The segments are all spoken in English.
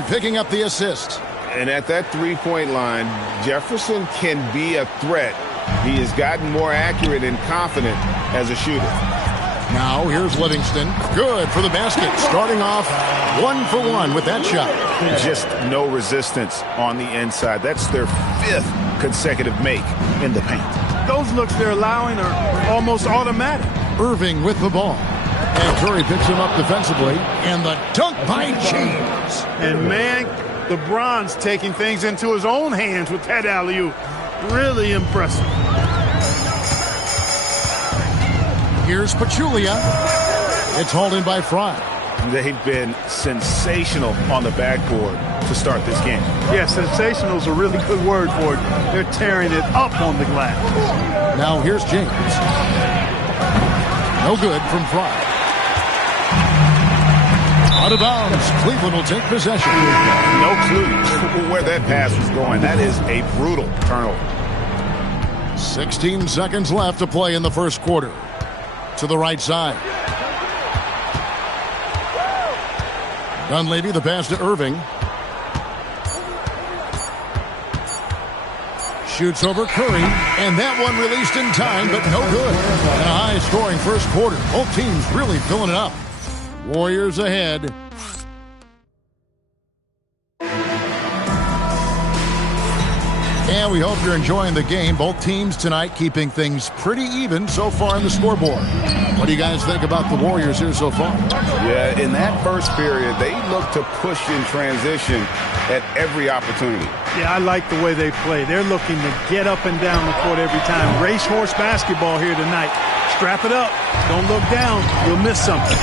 picking up the assist. And at that three-point line, Jefferson can be a threat. He has gotten more accurate and confident as a shooter. Now here's Livingston. Good for the basket. Starting off 1 for 1 with that shot. Just no resistance on the inside. That's their 5th consecutive make in the paint. Those looks they're allowing are almost automatic. Irving with the ball. And Curry picks him up defensively. And the dunk by James. And man, LeBron's taking things into his own hands with that alley-oop. Really impressive. Here's Pachulia. It's hauled in by Fry. They've been sensational on the backboard to start this game. Yeah, sensational is a really good word for it. They're tearing it up on the glass. Now here's James. No good from Fry. Out of bounds. Cleveland will take possession. No clue where that pass was going. That is a brutal turnover. 16 seconds left to play in the first quarter. To the right side. Dunleavy, the pass to Irving. Shoots over Curry, and that one released in time, but no good. And a high-scoring first quarter. Both teams really filling it up. Warriors ahead. And we hope you're enjoying the game. Both teams tonight keeping things pretty even so far in the scoreboard. What do you guys think about the Warriors here so far? Yeah, in that first period, they look to push in transition at every opportunity. Yeah, I like the way they play. They're looking to get up and down the court every time. Racehorse basketball here tonight. Strap it up. Don't look down. You'll miss something.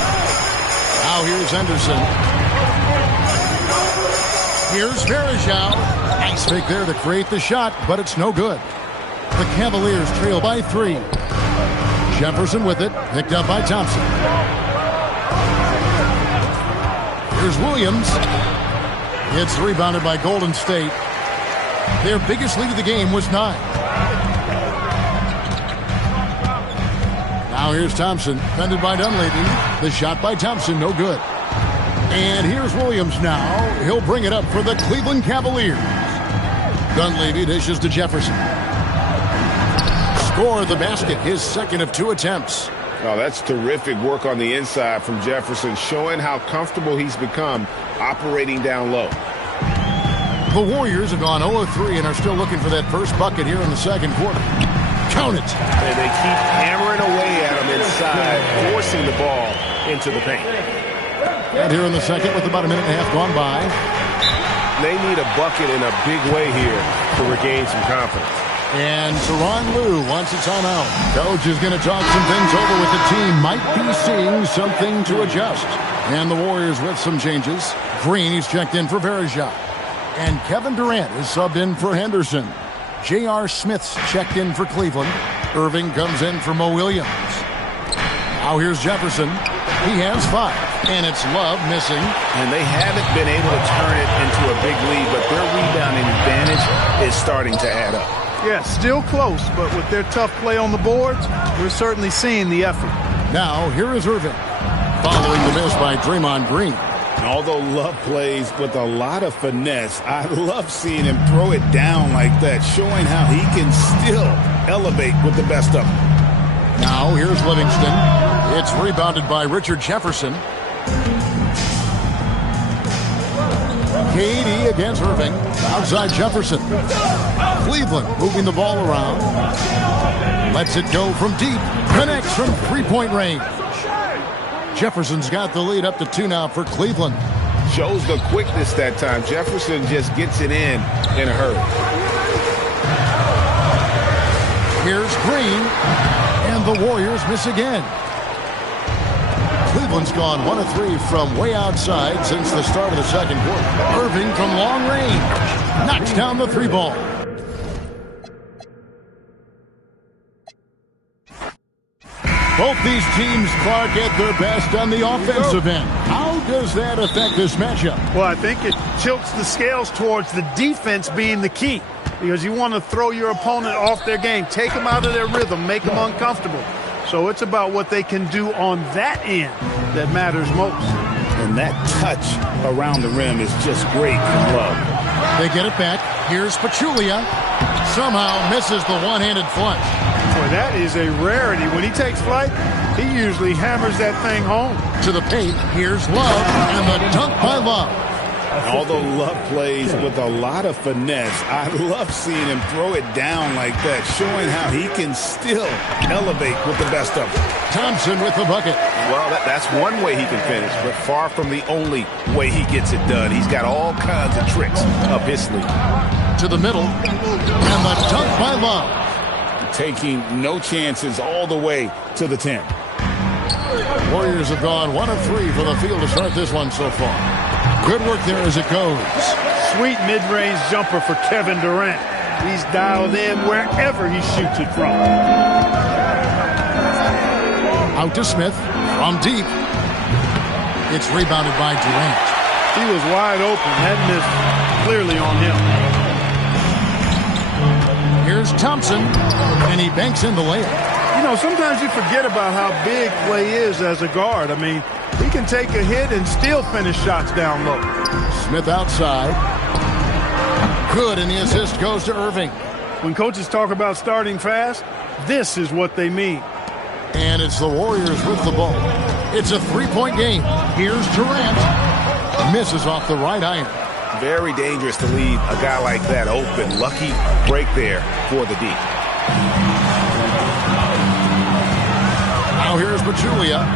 Now here's Henderson. Here's Varejao. Nice fake there to create the shot, but it's no good. The Cavaliers trail by 3. Jefferson with it, picked up by Thompson. Here's Williams. It's rebounded by Golden State. Their biggest lead of the game was 9. Now here's Thompson, defended by Dunleavy. The shot by Thompson, no good. And here's Williams now. He'll bring it up for the Cleveland Cavaliers. Dunleavy dishes to Jefferson. Score the basket, his second of 2 attempts. Oh, that's terrific work on the inside from Jefferson, showing how comfortable he's become operating down low. The Warriors have gone 0-3 and are still looking for that first bucket here in the second quarter. Count it. And they keep hammering away at him inside, forcing the ball into the paint. And here in the second with about a minute and a half gone by. They need a bucket in a big way here to regain some confidence. And Tyronn Lue wants a timeout. Coach is going to talk some things over with the team. Might be seeing something to adjust. And the Warriors with some changes. Green, he's checked in for Varejao. And Kevin Durant is subbed in for Henderson. J.R. Smith's checked in for Cleveland. Irving comes in for Mo Williams. Now here's Jefferson. He has 5, and it's Love missing. And they haven't been able to turn it into a big lead, but their rebounding advantage is starting to add up. Yeah, still close, but with their tough play on the boards, we're certainly seeing the effort. Now, here is Irving. Following the miss by Draymond Green. Although Love plays with a lot of finesse, I love seeing him throw it down like that, showing how he can still elevate with the best of them. Now, here's Livingston. It's rebounded by Richard Jefferson. KD against Irving. Outside Jefferson. Cleveland moving the ball around. Lets it go from deep. Connects from three-point range. Jefferson's got the lead up to 2 now for Cleveland. Shows the quickness that time. Jefferson just gets it in a hurry. Here's Green. And the Warriors miss again. Cleveland's gone 1 of 3 from way outside since the start of the second quarter. Irving from long range knocks down the 3 ball. Both these teams, Clark, at their best on the offensive end. How does that affect this matchup? Well, I think it tilts the scales towards the defense being the key, because you want to throw your opponent off their game, take them out of their rhythm, make them uncomfortable. So it's about what they can do on that end that matters most. And that touch around the rim is just great from Love. They get it back. Here's Pachulia. Somehow misses the one-handed flush. Boy, that is a rarity. When he takes flight, he usually hammers that thing home. To the paint, here's Love, and the dunk by Love. Although Love plays with a lot of finesse, I love seeing him throw it down like that, showing how he can still elevate with the best of them. Thompson with the bucket. Well, that's one way he can finish, but far from the only way he gets it done. He's got all kinds of tricks up his sleeve. To the middle, and the dunk by Love. Taking no chances all the way to the 10. Warriors have gone 1 of 3 for the field to start this one so far. Good work there as it goes. Sweet mid-range jumper for Kevin Durant. He's dialed in wherever he shoots it from. Out to Smith from deep. It's rebounded by Durant. He was wide open. That missed clearly on him. Here's Thompson, and he banks in the layup. You know, sometimes you forget about how big Klay is as a guard. I mean, he can take a hit and still finish shots down low. Smith outside. Good, and the assist goes to Irving. When coaches talk about starting fast, this is what they mean. And it's the Warriors with the ball. It's a three-point game. Here's Durant. Misses off the right iron. Very dangerous to leave a guy like that open. Lucky break there for the D. Now here's Pachulia.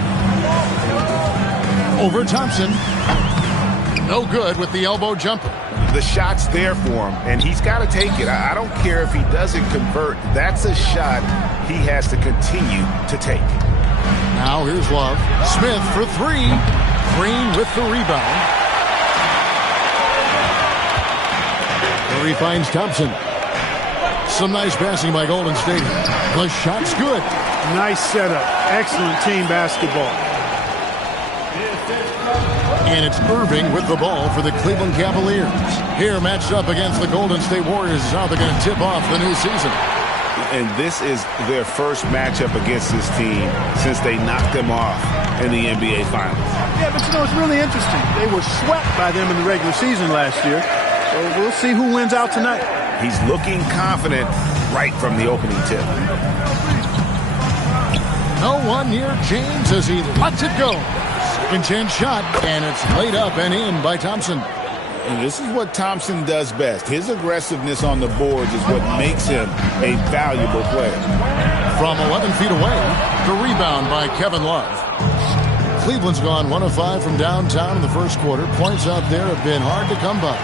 Over Thompson. No good with the elbow jumper. The shot's there for him, and he's got to take it. I don't care if he doesn't convert. That's a shot he has to continue to take. Now here's Love. Smith for 3. Green with the rebound. Curry finds Thompson. Some nice passing by Golden State. The shot's good. Nice setup. Excellent team basketball. And it's Irving with the ball for the Cleveland Cavaliers. Here matched up against the Golden State Warriors is how they're going to tip off the new season. And this is their first matchup against this team since they knocked them off in the NBA Finals. Yeah, but you know, it's really interesting. They were swept by them in the regular season last year. So we'll see who wins out tonight. He's looking confident right from the opening tip. No one near James as he lets it go. Second chance shot, and it's laid up and in by Thompson. And this is what Thompson does best. His aggressiveness on the boards is what makes him a valuable player. From 11 feet away, the rebound by Kevin Love. Cleveland's gone 1 of 5 from downtown in the first quarter. Points out there have been hard to come by.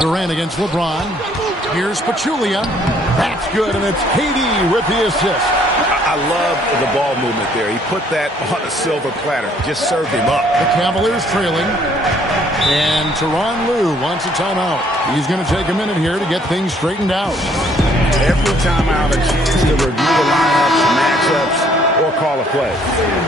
Durant against LeBron. Here's Pachulia. That's good, and it's KD with the assist. I love the ball movement there. He put that on a silver platter. Just served him up. The Cavaliers trailing. And Tyronn Lue wants a timeout. He's going to take a minute here to get things straightened out. Every timeout, a chance to review the lineups, matchups, or call a play.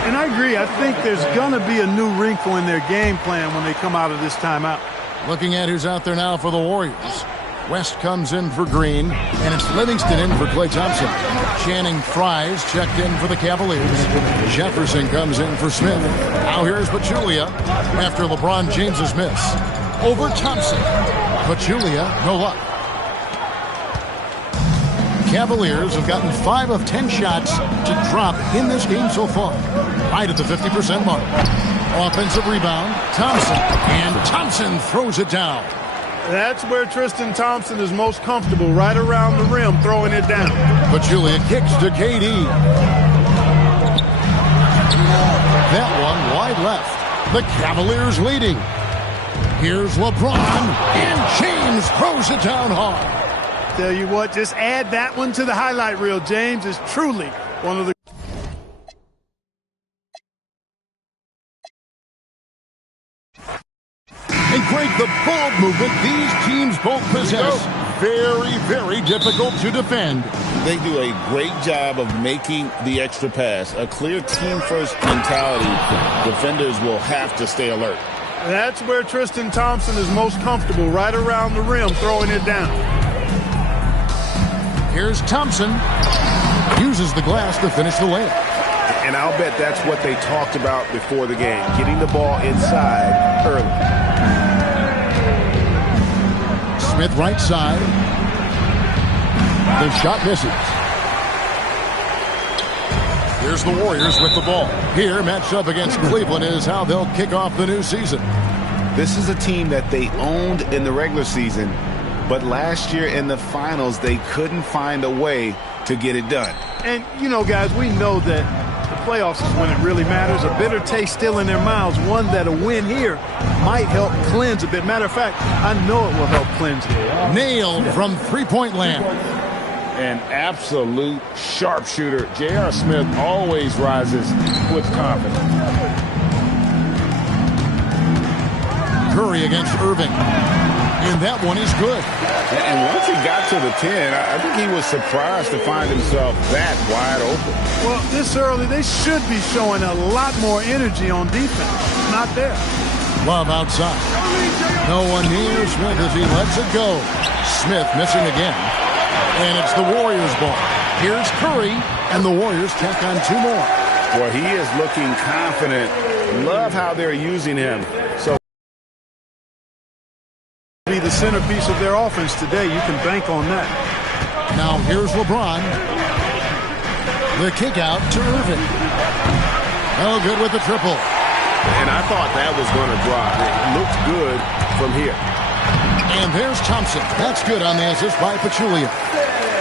And I agree. I think there's going to be a new wrinkle in their game plan when they come out of this timeout. Looking at who's out there now for the Warriors. West comes in for Green, and it's Livingston in for Klay Thompson. Channing Frye's checked in for the Cavaliers. Jefferson comes in for Smith. Now here's Pachulia after LeBron James's miss. Over Thompson. Pachulia, no luck. Cavaliers have gotten 5 of 10 shots to drop in this game so far. Right at the 50% mark. Offensive rebound, Thompson. And Thompson throws it down. That's where Tristan Thompson is most comfortable, right around the rim, throwing it down. Pachulia kicks to KD. That one wide left. The Cavaliers leading. Here's LeBron, and James throws it down hard. Tell you what, just add that one to the highlight reel. James is truly one of the... And Greg, the ball movement these teams both possess. Very, very difficult to defend. They do a great job of making the extra pass. A clear team-first mentality. Defenders will have to stay alert. That's where Tristan Thompson is most comfortable, right around the rim, throwing it down. Here's Thompson. Uses the glass to finish the layup. And I'll bet that's what they talked about before the game, getting the ball inside early. Smith right side. The shot misses. Here's the Warriors with the ball. Here, matched up against Cleveland, is how they'll kick off the new season. This is a team that they owned in the regular season, but last year in the finals, they couldn't find a way to get it done. And, you know, guys, we know that the playoffs is when it really matters. A bitter taste still in their mouths. One that a win here might help cleanse a bit. Matter of fact, I know it will help cleanse it. Nailed from three-point land. An absolute sharpshooter. J.R. Smith always rises with confidence. Curry against Irving. And that one is good. And once he got to the 10, I think he was surprised to find himself that wide open. Well, this early, they should be showing a lot more energy on defense. Not there. Love outside. No one near Smith as he lets it go. Smith missing again. And it's the Warriors' ball. Here's Curry, and the Warriors tack on two more. Well, he is looking confident. Love how they're using him. So be the centerpiece of their offense today. You can bank on that. Now here's LeBron. The kick out to Irving. Oh, good with the triple. And I thought that was going to drive. It looked good from here. And there's Thompson. That's good on the assist by Pachulia.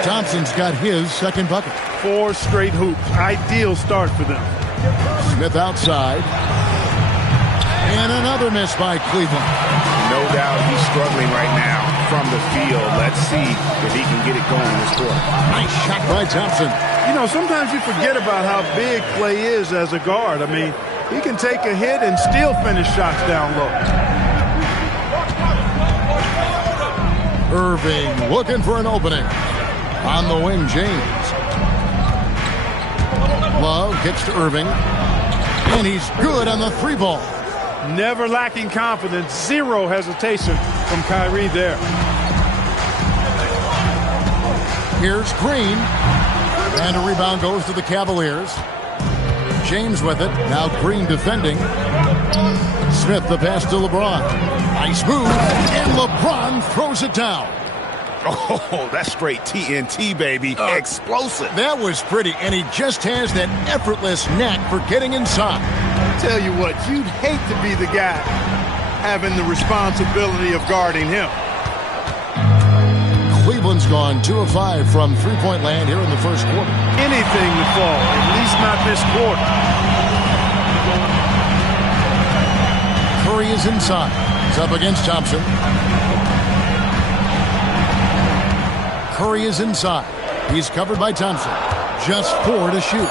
Thompson's got his second bucket. 4 straight hoops. Ideal start for them. Smith outside. And another miss by Cleveland. No doubt he's struggling right now from the field. Let's see if he can get it going this quarter. Nice shot by Thompson. You know, sometimes you forget about how big Klay is as a guard. I mean, he can take a hit and still finish shots down low. Irving looking for an opening. On the wing, James. Love kicks to Irving. And he's good on the three ball. Never lacking confidence. Zero hesitation from Kyrie there. Here's Green. And a rebound goes to the Cavaliers. James with it. Now Green defending. Smith the pass to LeBron. Nice move. And LeBron throws it down. Oh, that's straight TNT, baby. Explosive. That was pretty. And he just has that effortless knack for getting inside. Tell you what, you'd hate to be the guy having the responsibility of guarding him. Cleveland's gone 2 of 5 from three-point land here in the first quarter. Anything to fall, at least not this quarter. Curry is inside. He's up against Thompson. Curry is inside. He's covered by Thompson. Just 4 to shoot.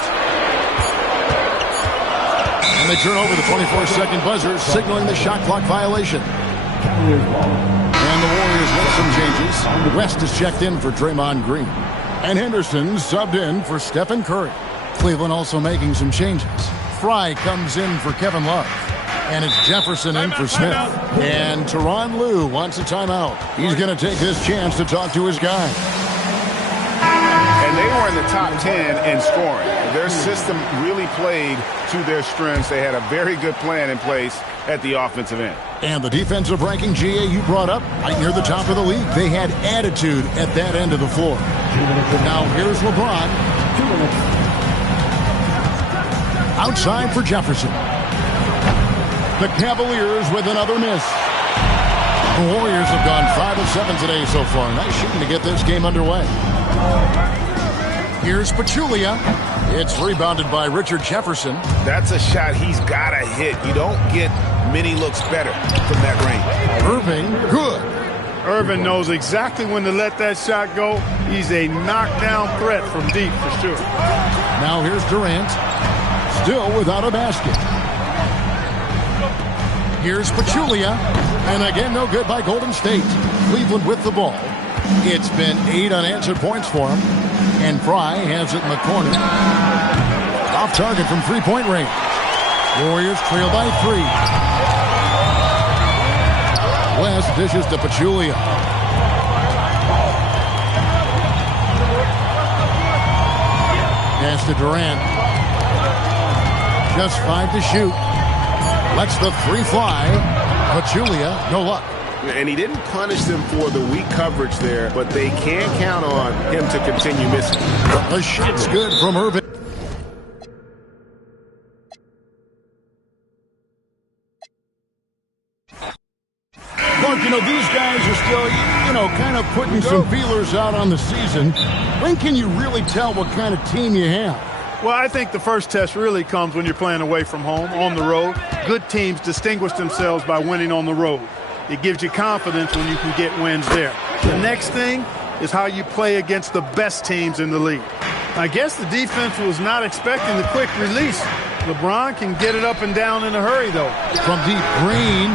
And they turn over the 24-second buzzer, signaling the shot clock violation. And the Warriors make some changes. West is checked in for Draymond Green. And Henderson subbed in for Stephen Curry. Cleveland also making some changes. Fry comes in for Kevin Love. And it's Jefferson in for Smith. And Tyronn Lue wants a timeout. He's going to take this chance to talk to his guy. And they were in the top 10 in scoring. Their system really played to their strengths. They had a very good plan in place at the offensive end. And the defensive ranking, GA, you brought up, right near the top of the league. They had attitude at that end of the floor. Now here's LeBron. Outside for Jefferson. The Cavaliers with another miss. The Warriors have gone 5 of 7 today so far. Nice shooting to get this game underway. Here's Pachulia. It's rebounded by Richard Jefferson. That's a shot he's got to hit. You don't get many looks better from that range. Irving, good. Irving knows exactly when to let that shot go. He's a knockdown threat from deep for sure. Now here's Durant. Still without a basket. Here's Pachulia. And again, no good by Golden State. Cleveland with the ball. It's been 8 unanswered points for him. And Fry has it in the corner. Off target from three-point range. Warriors trail by 3. West dishes to Pachulia. Pass to Durant. Just 5 to shoot. Lets the 3 fly. Pachulia, no luck. And he didn't punish them for the weak coverage there, but they can count on him to continue missing. The shot's good from Irving. Look, these guys are still, kind of putting some feelers out on the season. When can you really tell what kind of team you have? Well, I think the first test really comes when you're playing away from home, on the road. Good teams distinguish themselves by winning on the road. It gives you confidence when you can get wins there. The next thing is how you play against the best teams in the league. I guess the defense was not expecting the quick release. LeBron can get it up and down in a hurry, though. From deep, Green.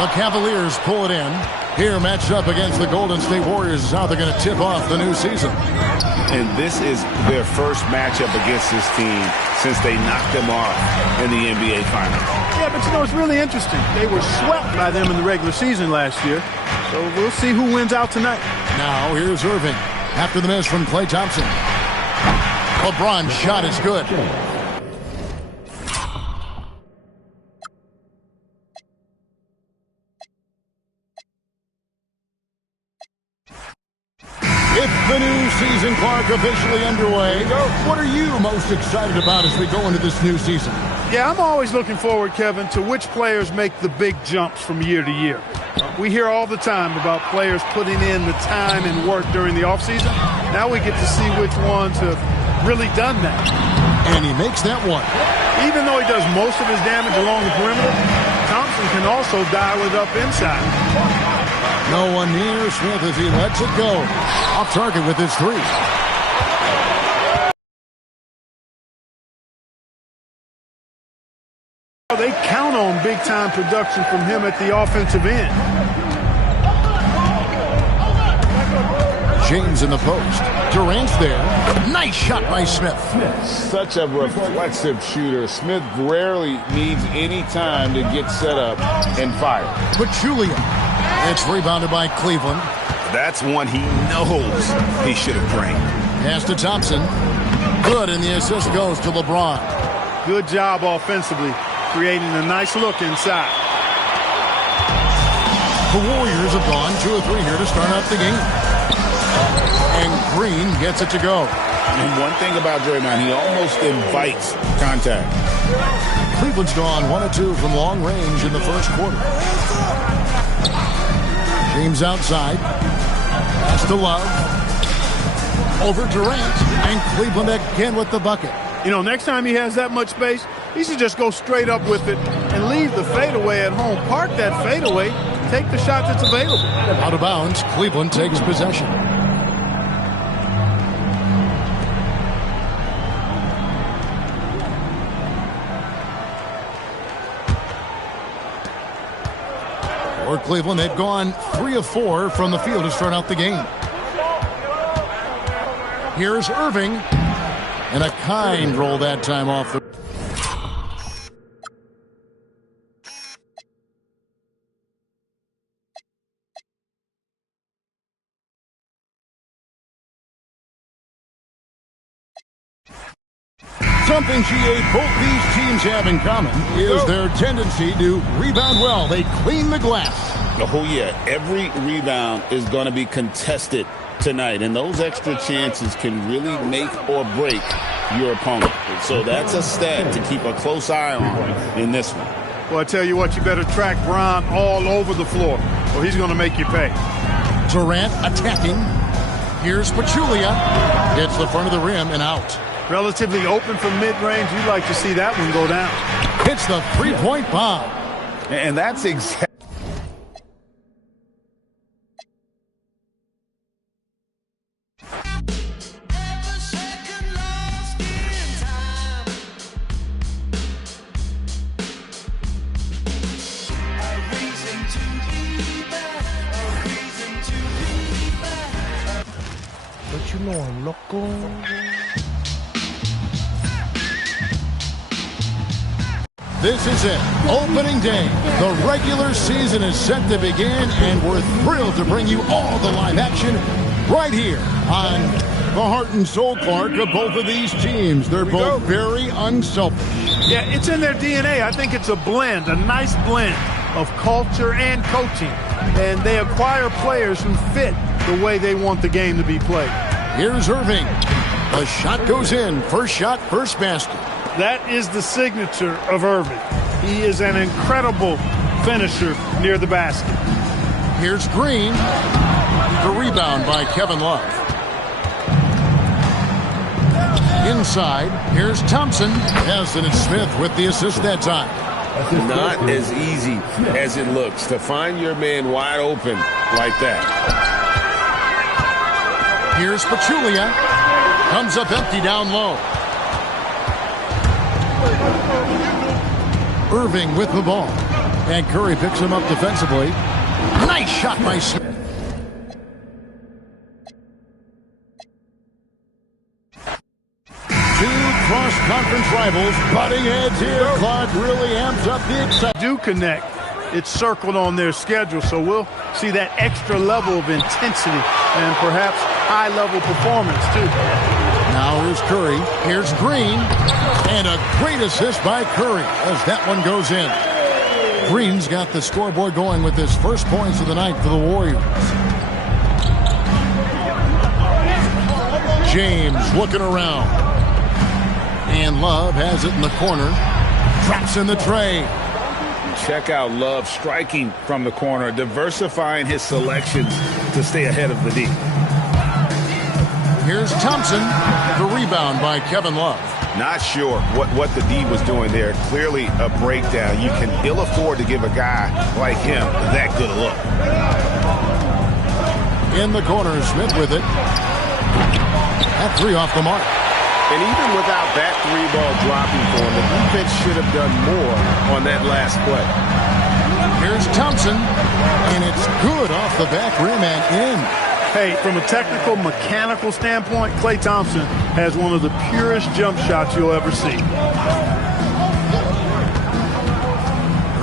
The Cavaliers pull it in. Here, matched up against the Golden State Warriors, is how they're going to tip off the new season. And this is their first matchup against this team since they knocked them off in the NBA Finals. Yeah, but it's really interesting. They were swept by them in the regular season last year. So we'll see who wins out tonight. Now, here's Irving. After the miss from Klay Thompson. LeBron's shot is good. It's the new season, Clark, officially underway. What are you most excited about as we go into this new season? Yeah, I'm always looking forward, Kevin, to which players make the big jumps from year to year. We hear all the time about players putting in the time and work during the offseason. Now we get to see which ones have really done that. And he makes that one. Even though he does most of his damage along the perimeter, Thompson can also dial it up inside. No one near Smith as he lets it go. Off target with his 3. They count on big-time production from him at the offensive end. James in the post. Durant's there. Nice shot by Smith. Such a reflexive shooter. Smith rarely needs any time to get set up and fire. Pachulia. It's rebounded by Cleveland. That's one he knows he should have drained. Pass to Thompson. Good, and the assist goes to LeBron. Good job offensively, creating a nice look inside. The Warriors have gone 2 of 3 here to start out the game. And Green gets it to go. And one thing about Draymond, he almost invites contact. Cleveland's gone 1 of 2 from long range in the first quarter. James outside. Pass to Love. Over Durant. And Cleveland again with the bucket. Next time he has that much space, he should just go straight up with it and leave the fadeaway at home. Park that fadeaway. Take the shot that's available. Out of bounds. Cleveland takes possession. For Cleveland, they've gone 3 of 4 from the field to start out the game. Here's Irving. And a kind roll that time off the... Something, G.A., both these teams have in common is their tendency to rebound well. They clean the glass. Oh, yeah. Every rebound is going to be contested tonight, and those extra chances can really make or break your opponent. So that's a stat to keep a close eye on in this one. Well, I tell you what, you better track Bron all over the floor, or he's going to make you pay. Durant attacking. Here's Pachulia. Hits the front of the rim and out. Relatively open from mid-range. You'd like to see that one go down. Hits the three-point bomb. And that's exactly... But you know I'm loco. This is it. Opening day. The regular season is set to begin, and we're thrilled to bring you all the live action right here on the heart and soul, Clark, of both of these teams. They're both very unselfish. Yeah, it's in their DNA. I think it's a blend, a nice blend of culture and coaching. And they acquire players who fit the way they want the game to be played. Here's Irving. The shot goes in. First shot, first basket. That is the signature of Irving. He is an incredible finisher near the basket. Here's Green. The rebound by Kevin Love. Inside, here's Thompson. Hassan and Smith with the assist that time. Not as easy as it looks to find your man wide open like that. Here's Pachulia. Comes up empty down low. Irving with the ball. And Curry picks him up defensively. Nice shot by Smith. Cross-conference rivals butting heads here. Clark really amps up the excitement. Do connect. It's circled on their schedule, so we'll see that extra level of intensity and perhaps high-level performance, too. Now here's Curry. Here's Green. And a great assist by Curry as that one goes in. Green's got the scoreboard going with his first points of the night for the Warriors. James looking around. And Love has it in the corner. Drops in the tray. Check out Love striking from the corner, diversifying his selections to stay ahead of the D. Here's Thompson. The rebound by Kevin Love. Not sure what the D was doing there. Clearly a breakdown. You can ill afford to give a guy like him that good a look. In the corner, Smith with it. That three off the mark. And even without that three ball dropping for him, the defense should have done more on that last play. Here's Thompson, and it's good off the back rim and in. Hey, from a technical, mechanical standpoint, Klay Thompson has one of the purest jump shots you'll ever see.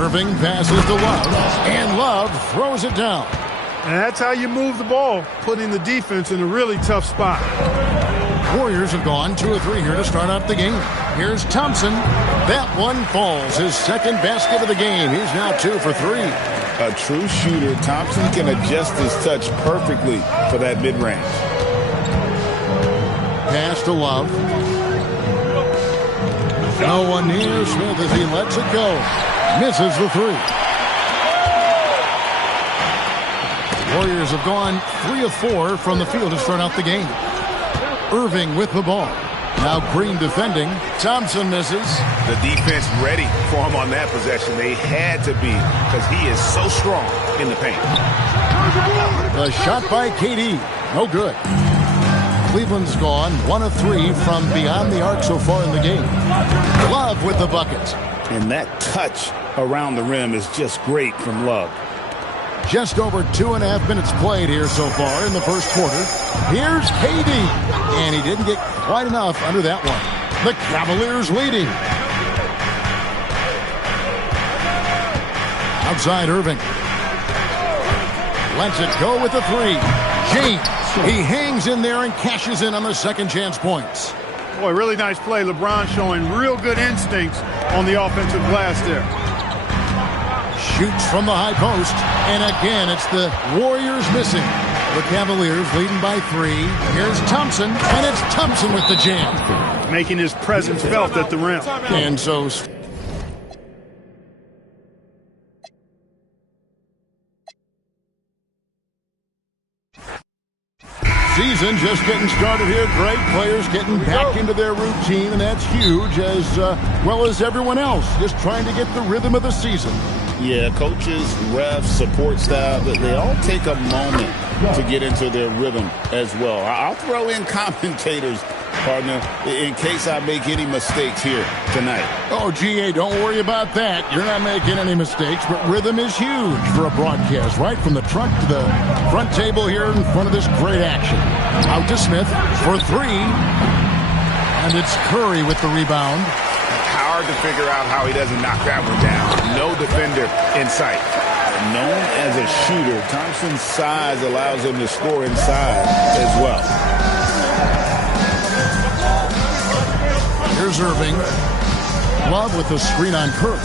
Irving passes to Love, and Love throws it down. And that's how you move the ball, putting the defense in a really tough spot. Warriors have gone 2 of 3 here to start out the game. Here's Thompson. That one falls. His second basket of the game. He's now 2 for 3. A true shooter, Thompson can adjust his touch perfectly for that mid-range. Pass to Love. No one near Smith as he lets it go. Misses the 3. Warriors have gone 3 of 4 from the field to start out the game. Irving with the ball. Now Green defending. Thompson misses. The defense ready for him on that possession. They had to be because he is so strong in the paint. The shot by KD. No good. Cleveland's gone 1 of 3 from beyond the arc so far in the game. Love with the bucket. And that touch around the rim is just great from Love. Just over 2.5 minutes played here so far in the first quarter. Here's KD. And he didn't get quite enough under that one. The Cavaliers leading. Outside Irving. Lets it go with the 3. James. He hangs in there and cashes in on the second chance points. Boy, really nice play. LeBron showing real good instincts on the offensive glass there. Shoots from the high post. And again, it's the Warriors missing. The Cavaliers leading by 3. Here's Thompson. And it's Thompson with the jam. Making his presence felt at the rim. And so season just getting started here. Great players getting back into their routine, and that's huge, as well as everyone else just trying to get the rhythm of the season. Yeah, coaches, refs, support staff, they all take a moment to get into their rhythm as well. I'll throw in commentators, partner, in case I make any mistakes here tonight. Oh, GA, don't worry about that. You're not making any mistakes, but rhythm is huge for a broadcast, right from the truck to the front table here in front of this great action. Out to Smith for 3. And it's Curry with the rebound. Hard to figure out how he doesn't knock that one down. No defender in sight. Known as a shooter, Thompson's size allows him to score inside as well. Here's Irving. Love with the screen on Kirk.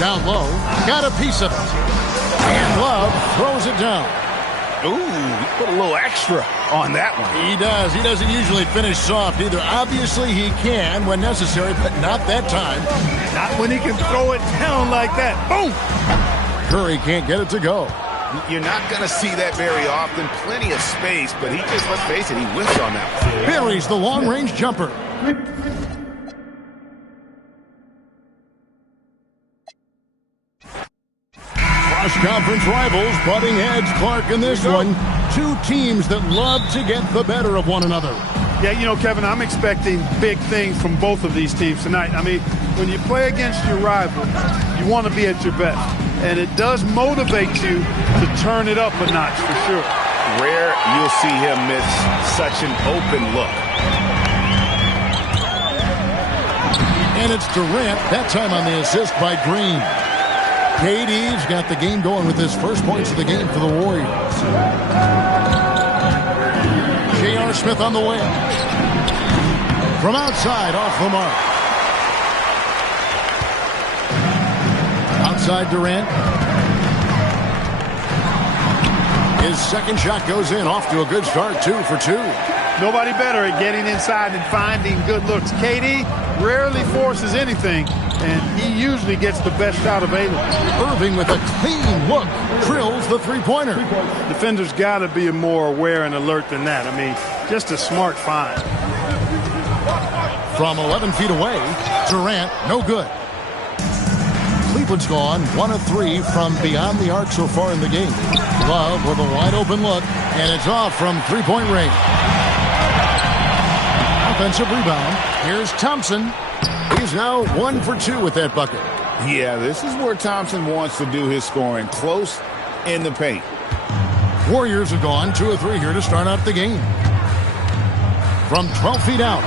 Down low. Got a piece of it. And Love throws it down. Ooh, he put a little extra on that one. He does. He doesn't usually finish soft either. Obviously, he can when necessary, but not that time. Not when he can throw it down like that. Boom! Curry can't get it to go. You're not going to see that very often. Plenty of space, but he just, let's face it, he whiffed on that one. Buries the long-range jumper. Cross-conference rivals butting heads. Clark in this one. Two teams that love to get the better of one another. Yeah, you know, Kevin, I'm expecting big things from both of these teams tonight. I mean, when you play against your rival, you want to be at your best. And it does motivate you to turn it up a notch for sure. Rare you'll see him miss such an open look. And it's Durant, that time on the assist by Green. KD's got the game going with his first points of the game for the Warriors. J.R. Smith on the wing. From outside, off the mark. Outside Durant. His second shot goes in, off to a good start, 2 for 2. Nobody better at getting inside and finding good looks. KD rarely forces anything, and he usually gets the best shot available. Irving with a clean look drills the three-pointer. Defenders got to be more aware and alert than that. I mean, just a smart find. From 11 feet away, Durant, no good. Cleveland's gone 1 of 3 from beyond the arc so far in the game. Love with a wide-open look, and it's off from three-point range. Offensive rebound. Here's Thompson. He's now 1 for 2 with that bucket. Yeah, this is where Thompson wants to do his scoring, close in the paint. Warriors have gone 2 of 3 here to start out the game. From 12 feet out,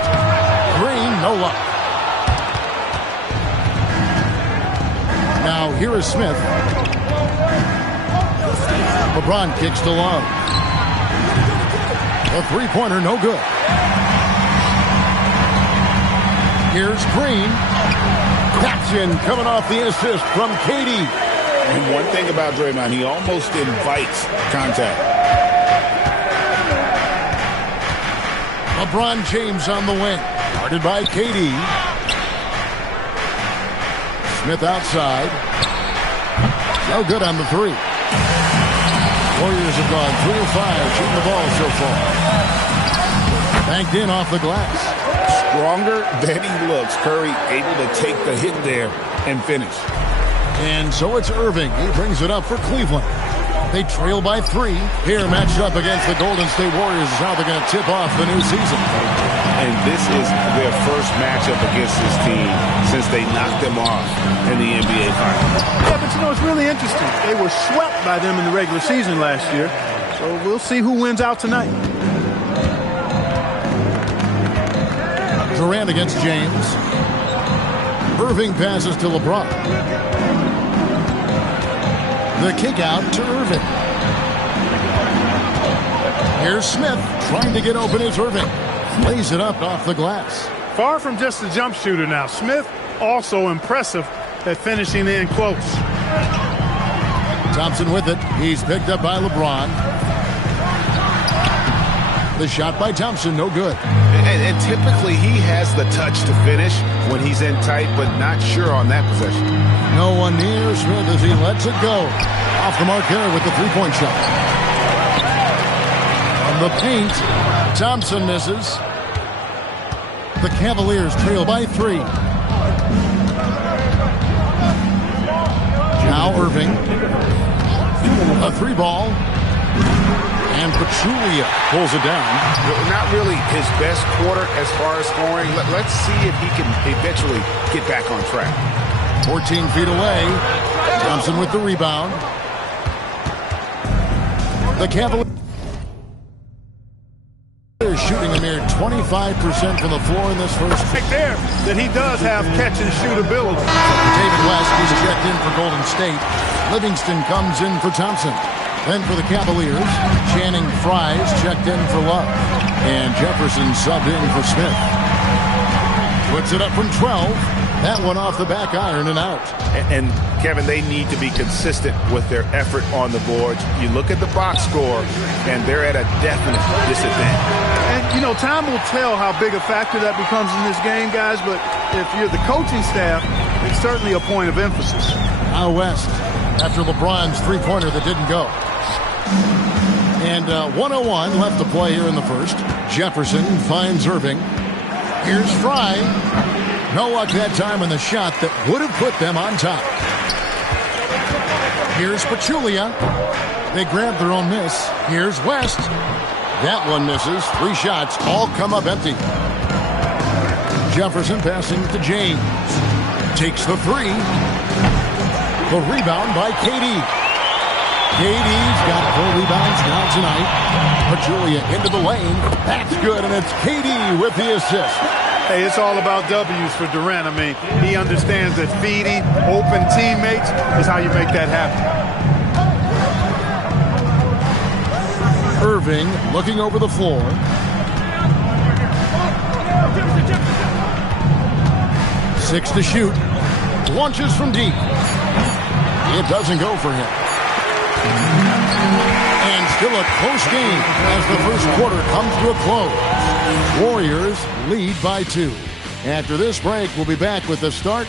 Green, no luck. Now here is Smith. LeBron kicks to Love. The three-pointer, no good. Here's Green. That's in, coming off the assist from KD. And one thing about Draymond, he almost invites contact. LeBron James on the wing. Guarded by KD. Smith outside. No good on the three. Warriors have gone 3 of 5 shooting the ball so far. Banked in off the glass. Stronger than he looks. Curry able to take the hit there and finish. And so it's Irving. He brings it up for Cleveland. They trail by 3. Here matched up against the Golden State Warriors is how they're going to tip off the new season. And this is their first matchup against this team since they knocked them off in the NBA Finals. Yeah, but you know, it's really interesting. They were swept by them in the regular season last year. So we'll see who wins out tonight. Durant against James. Irving passes to LeBron. The kick out to Irving. Here's Smith trying to get open as Irving. Lays it up off the glass. Far from just a jump shooter now. Smith also impressive at finishing in close. Thompson with it. He's picked up by LeBron. The shot by Thompson, no good. And typically he has the touch to finish when he's in tight, but not sure on that possession. No one near Smith as he lets it go. Off the mark here with the three-point shot. From the paint, Thompson misses. The Cavaliers trail by 3. Now Irving. A 3-ball. And Pachulia pulls it down. Not really his best quarter as far as scoring. Let's see if he can eventually get back on track. 14 feet away. Thompson with the rebound. The Cavaliers shooting a mere 25% from the floor in this first. Right there that he does have catch and shoot ability. David West is checked in for Golden State. Livingston comes in for Thompson. Then for the Cavaliers, Channing Frye's checked in for Love. And Jefferson subbed in for Smith. Puts it up from 12. That one off the back iron and out. And Kevin, they need to be consistent with their effort on the boards. You look at the box score, and they're at a definite disadvantage. And, you know, time will tell how big a factor that becomes in this game, guys, but if you're the coaching staff, it's certainly a point of emphasis. Out west, after LeBron's three-pointer that didn't go. And 1:01 left to play here in the first. Jefferson finds Irving. Here's Frye. No luck that time on the shot that would have put them on top. Here's Pachulia. They grab their own miss. Here's West. That one misses. 3 shots all come up empty. Jefferson passing to James. Takes the 3. The rebound by KD. KD's got 4 rebounds now tonight. Pachulia into the lane. That's good, and it's KD with the assist. Hey, it's all about W's for Durant. I mean, he understands that feeding open teammates is how you make that happen. Irving looking over the floor. Six to shoot. Launches from deep. It doesn't go for him. And still a close game as the first quarter comes to a close. Warriors lead by 2. After this break, we'll be back with the start.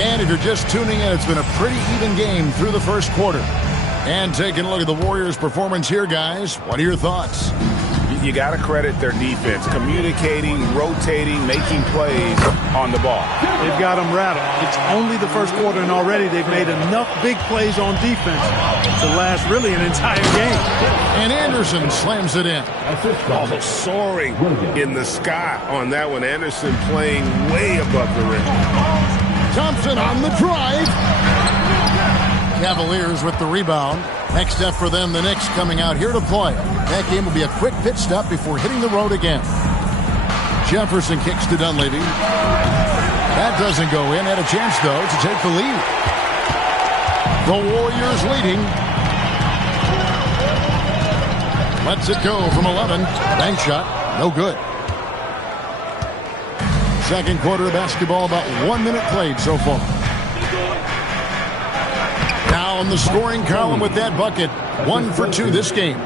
And if you're just tuning in, it's been a pretty even game through the first quarter. And taking a look at the Warriors' performance here, guys, what are your thoughts? You got to credit their defense, communicating, rotating, making plays on the ball. They've got them rattled. It's only the first quarter, and already they've made enough big plays on defense to last really an entire game. And Anderson slams it in. Almost soaring in the sky on that one. Anderson playing way above the rim. Thompson on the drive. Cavaliers with the rebound. Next step for them, the Knicks coming out here to play. That game will be a quick pit stop before hitting the road again. Jefferson kicks to Dunleavy. That doesn't go in. Had a chance, though, to take the lead. The Warriors leading. Lets it go from 11. Bank shot. No good. Second quarter of basketball, about 1 minute played so far. Now in the scoring column with that bucket. 1 for 2 this game.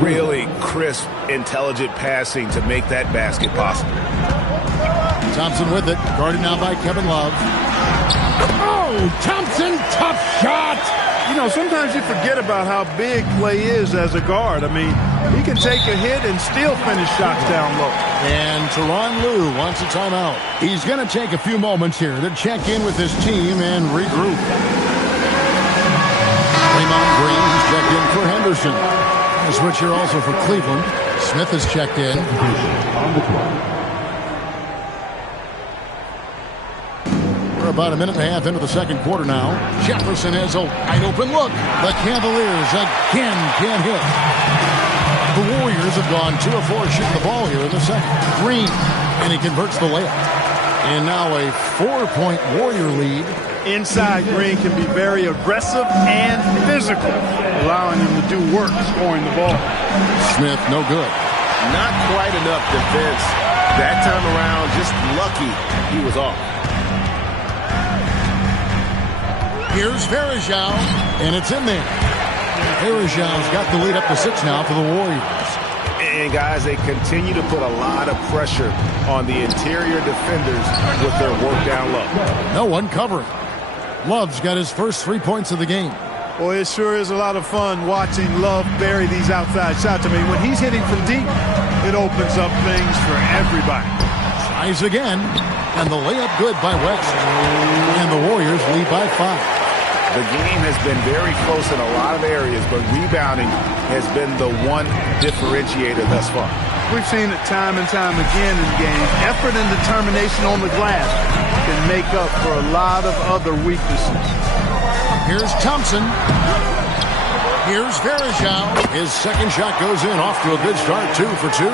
Really crisp, intelligent passing to make that basket possible. Thompson with it. Guarded now by Kevin Love. Oh, Thompson, tough shot. You know, sometimes you forget about how big Clay is as a guard. I mean, he can take a hit and still finish shots down low. And Tyronn Lue wants a timeout. He's going to take a few moments here to check in with his team and regroup. Draymond Green is checked in for Henderson. A switch here also for Cleveland. Smith is checked in. We're about a minute and a half into the second quarter now. Jefferson has a wide open look. The Cavaliers again can't hit. The Warriors have gone 2 of 4 shooting the ball here in the second. Green, and he converts the layup. And now a 4-point Warrior lead. Inside, Green can be very aggressive and physical, allowing him to do work scoring the ball. Smith, no good. Not quite enough defense. That time around, just lucky he was off. Here's Varejao, and it's in there. Varejao's got the lead up to 6 now for the Warriors. And, guys, they continue to put a lot of pressure on the interior defenders with their work down low. No one covering. Love's got his first 3 points of the game. Boy, it sure is a lot of fun watching Love bury these outside shots. I mean, when he's hitting from deep, it opens up things for everybody. Tries again, and the layup good by West. And the Warriors lead by 5. The game has been very close in a lot of areas, but rebounding has been the one differentiator thus far. We've seen it time and time again in games. Effort and determination on the glass can make up for a lot of other weaknesses. Here's Thompson. Here's Varejao. His second shot goes in, off to a good start, 2 for 2.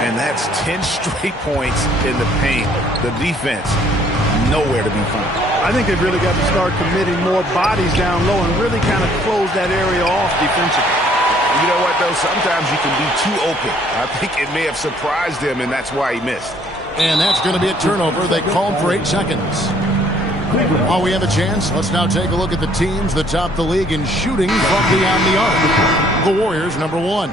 And that's 10 straight points in the paint. The defense nowhere to be found. I think they've really got to start committing more bodies down low and really kind of close that area off defensively. You know what, though? Sometimes you can be too open. I think it may have surprised him, and that's why he missed. And that's going to be a turnover. They call him for 8 seconds. While we have a chance, let's now take a look at the teams that top the league in shooting from beyond the arc. The Warriors, number 1.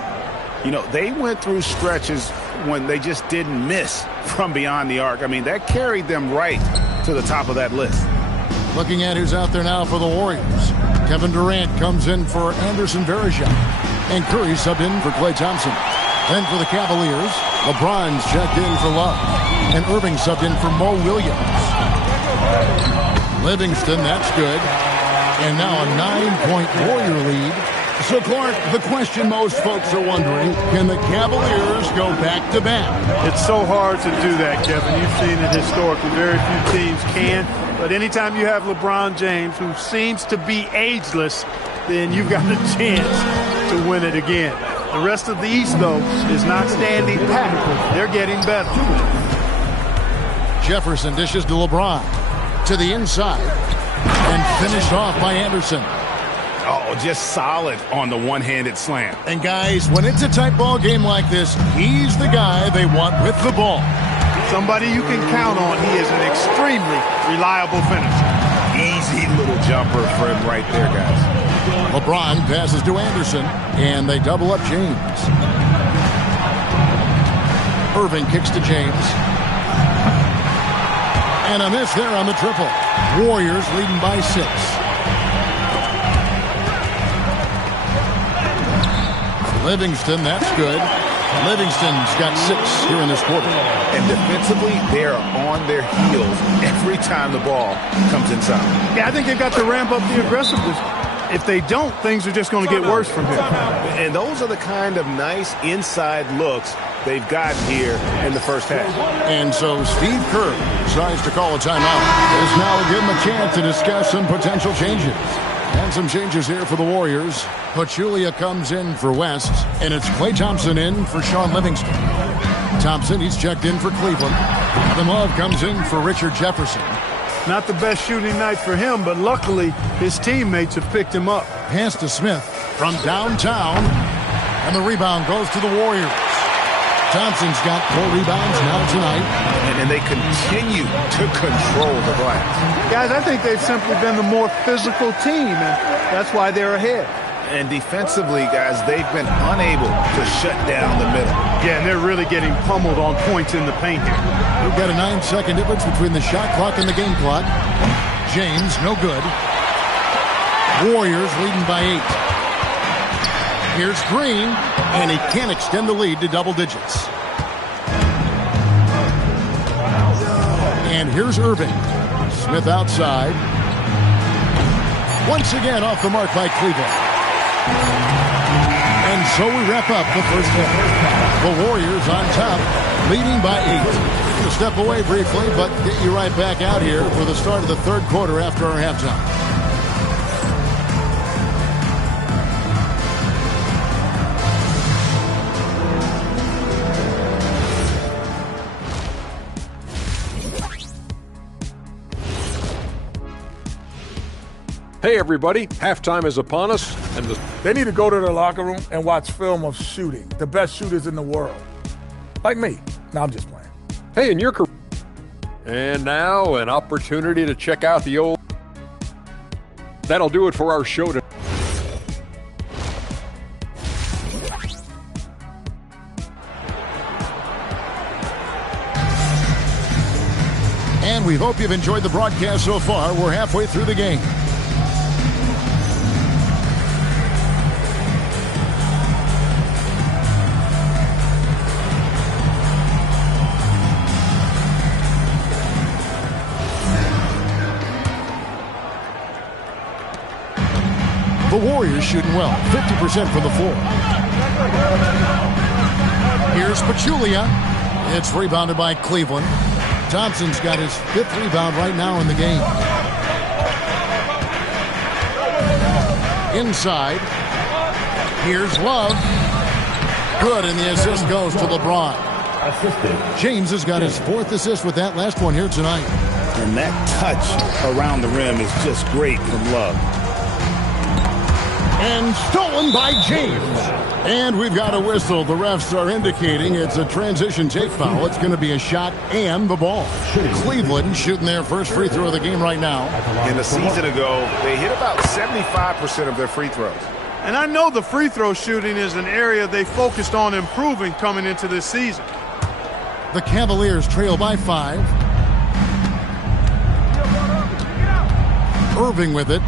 You know, they went through stretches when they just didn't miss from beyond the arc. I mean, that carried them right to the top of that list. Looking at who's out there now for the Warriors. Kevin Durant comes in for Anderson Varejao. And Curry subbed in for Klay Thompson. Then for the Cavaliers, LeBron's checked in for Love. And Irving subbed in for Mo Williams. Livingston, that's good. And now a 9-point Warrior lead. So, Clark, the question most folks are wondering, can the Cavaliers go back-to-back? It's so hard to do that, Kevin. You've seen it historically. Very few teams can. But anytime you have LeBron James, who seems to be ageless, then you've got a chance to win it again. The rest of the East, though, is not standing pat. They're getting better. Jefferson dishes to LeBron. To the inside. And finished off by Anderson. Oh, just solid on the one-handed slam. And, guys, when it's a tight ball game like this, he's the guy they want with the ball. Somebody you can count on. He is an extremely reliable finisher. Easy little jumper for him right there, guys. LeBron passes to Anderson, and they double up James. Irving kicks to James. And a miss there on the triple. Warriors leading by 6. Livingston, that's good. Livingston's got 6 here in this quarter. And defensively, they're on their heels every time the ball comes inside. Yeah, I think they've got to ramp up the aggressiveness. If they don't, things are just going to get worse from here. And those are the kind of nice inside looks they've got here in the first half. And so Steve Kerr decides to call a timeout. This now will give him a chance to discuss some potential changes. And some changes here for the Warriors. Pachulia comes in for West, and it's Klay Thompson in for Shaun Livingston. Thompson, he's checked in for Cleveland. Kevin Love comes in for Richard Jefferson. Not the best shooting night for him, but luckily his teammates have picked him up. Pass to Smith from downtown, and the rebound goes to the Warriors. Thompson's got 4 rebounds now tonight. And they continue to control the glass. Guys, I think they've simply been the more physical team, and that's why they're ahead. And defensively, guys, they've been unable to shut down the middle. Yeah, and they're really getting pummeled on points in the paint here. We've got a 9-second difference between the shot clock and the game clock. James, no good. Warriors leading by 8. Here's Green, and he can't extend the lead to double digits. And here's Irving. Smith outside. Once again off the mark by Cleveland. And so we wrap up the first half. The Warriors on top, leading by 8. We're going to step away briefly, but get you right back out here for the start of the third quarter after our halftime. Hey everybody, halftime is upon us, and they need to go to their locker room and watch film of shooting. The best shooters in the world. Like me. No, I'm just playing. Hey, in your career. And now an opportunity to check out the old. That'll do it for our show today. And we hope you've enjoyed the broadcast so far. We're halfway through the game. The Warriors shooting well, 50% from the floor. Here's Pachulia. It's rebounded by Cleveland. Thompson's got his 5th rebound right now in the game. Inside. Here's Love. Good, and the assist goes to LeBron. James has got his 4th assist with that last one here tonight. And that touch around the rim is just great from Love. And stolen by James. And we've got a whistle. The refs are indicating it's a transition take foul. It's going to be a shot and the ball. Cleveland shooting their first free throw of the game right now. In the season ago, they hit about 75% of their free throws. And I know the free throw shooting is an area they focused on improving coming into this season. The Cavaliers trail by 5. Irving with it.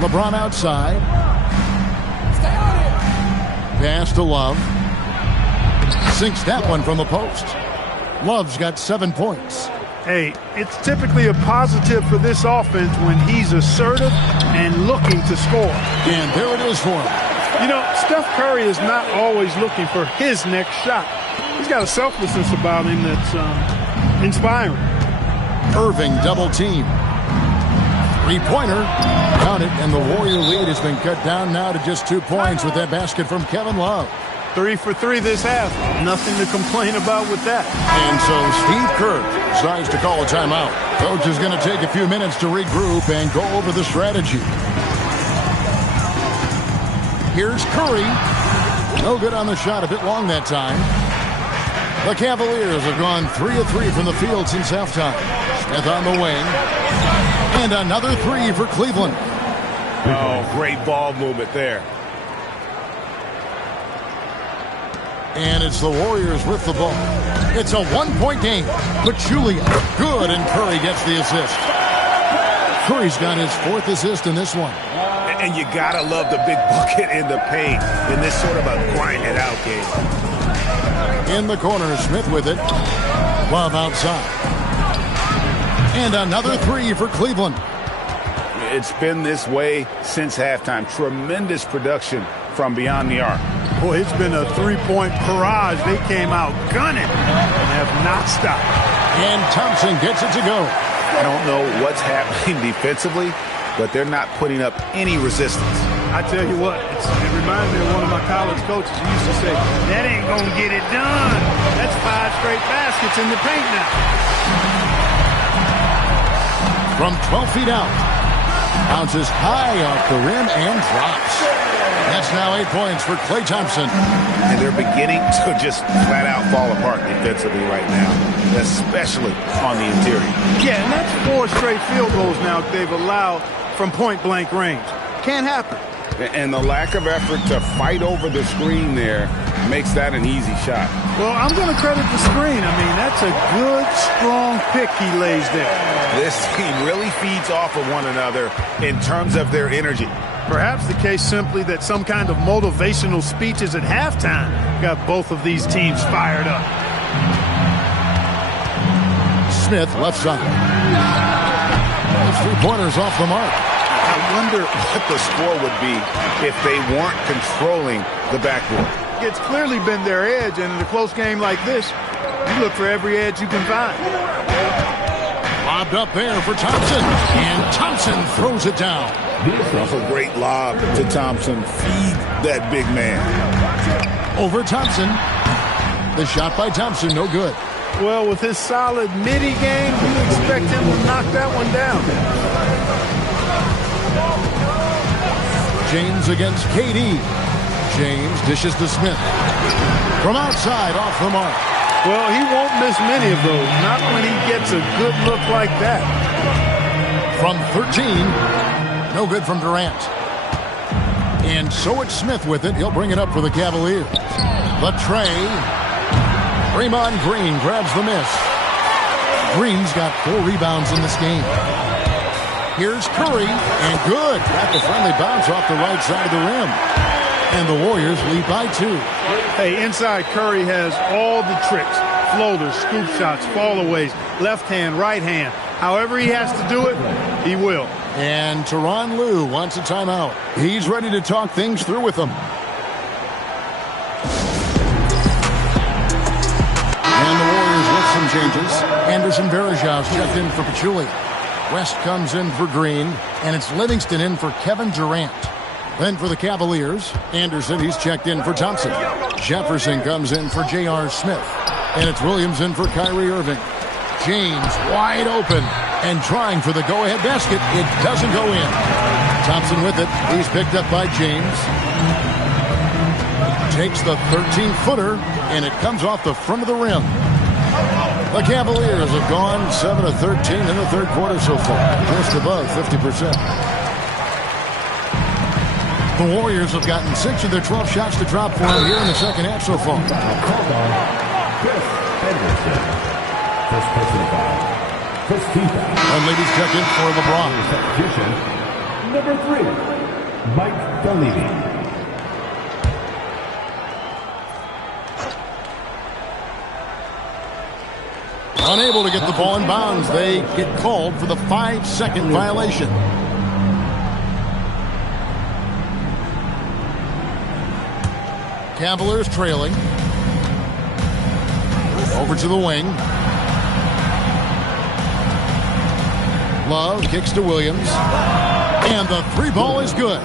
LeBron outside. Pass to Love. Sinks that one from the post. Love's got 7 points. Hey, it's typically a positive for this offense when he's assertive and looking to score. And there it is for him. You know, Steph Curry is not always looking for his next shot. He's got a selflessness about him that's inspiring. Irving double team. Three-pointer. Count it, and the Warrior lead has been cut down now to just 2 points with that basket from Kevin Love. 3 for 3 this half. Nothing to complain about with that. And so Steve Kerr decides to call a timeout. Coach is going to take a few minutes to regroup and go over the strategy. Here's Curry. No good on the shot, a bit long that time. The Cavaliers have gone 3 of 3 from the field since halftime. Smith on the wing. And another 3 for Cleveland. Oh, great ball movement there. And it's the Warriors with the ball. It's a 1-point game. Pachulia, good, and Curry gets the assist. Curry's got his 4th assist in this one. And you gotta love the big bucket in the paint in this sort of a grind-it-out game. In the corner, Smith with it. Love outside. And another 3 for Cleveland. It's been this way since halftime. Tremendous production from beyond the arc. Boy, it's been a 3-point barrage. They came out gunning and have not stopped. And Thompson gets it to go. I don't know what's happening defensively, but they're not putting up any resistance. I tell you what, it reminds me of one of my college coaches who used to say, that ain't going to get it done. That's 5 straight baskets in the paint now. From 12 feet out. Bounces high off the rim and drops. That's now 8 points for Klay Thompson. And they're beginning to just flat out fall apart defensively right now, especially on the interior. Yeah, and that's 4 straight field goals now they've allowed from point-blank range. Can't happen. And the lack of effort to fight over the screen there makes that an easy shot. Well, I'm going to credit the screen. I mean, that's a good, strong pick he lays there. This team really feeds off of one another in terms of their energy. Perhaps the case simply that some kind of motivational speeches at halftime got both of these teams fired up. Smith left side. Those 3-pointers off the mark. I wonder what the score would be if they weren't controlling the backboard. It's clearly been their edge, and in a close game like this, you look for every edge you can find. Lobbed up there for Thompson, and Thompson throws it down. That's a great lob to Thompson. Feed that big man. Over Thompson. The shot by Thompson, no good. Well, with his solid midi game, you expect him to knock that one down. James against KD. James dishes to Smith. From outside, off the mark. Well, he won't miss many of those. Not when he gets a good look like that. From 13, no good from Durant. And so it's Smith with it. He'll bring it up for the Cavaliers. The tray. Draymond Green grabs the miss. Green's got 4 rebounds in this game. Here's Curry, and good. Got the friendly bounce off the right side of the rim. And the Warriors lead by 2. Hey, inside Curry has all the tricks. Floaters, scoop shots, fallaways, left hand, right hand. However he has to do it, he will. And Tyronn Lue wants a timeout. He's ready to talk things through with them. And the Warriors with some changes. Anderson Varejao checked in for Pachulia. West comes in for Green, and it's Livingston in for Kevin Durant. Then for the Cavaliers, Anderson, he's checked in for Thompson. Jefferson comes in for J.R. Smith. And it's Williams in for Kyrie Irving. James wide open and trying for the go-ahead basket. It doesn't go in. Thompson with it. He's picked up by James. Takes the 13-footer, and it comes off the front of the rim. The Cavaliers have gone 7 of 13 in the third quarter so far, just above 50%. The Warriors have gotten 6 of their 12 shots to drop for them here in the second half so far. And ladies check in for LeBron. Number 3, Mike Dunleavy. Unable to get the ball in bounds. They get called for the 5-second violation. Cavaliers trailing. Over to the wing. Love kicks to Williams. And the 3 ball is good.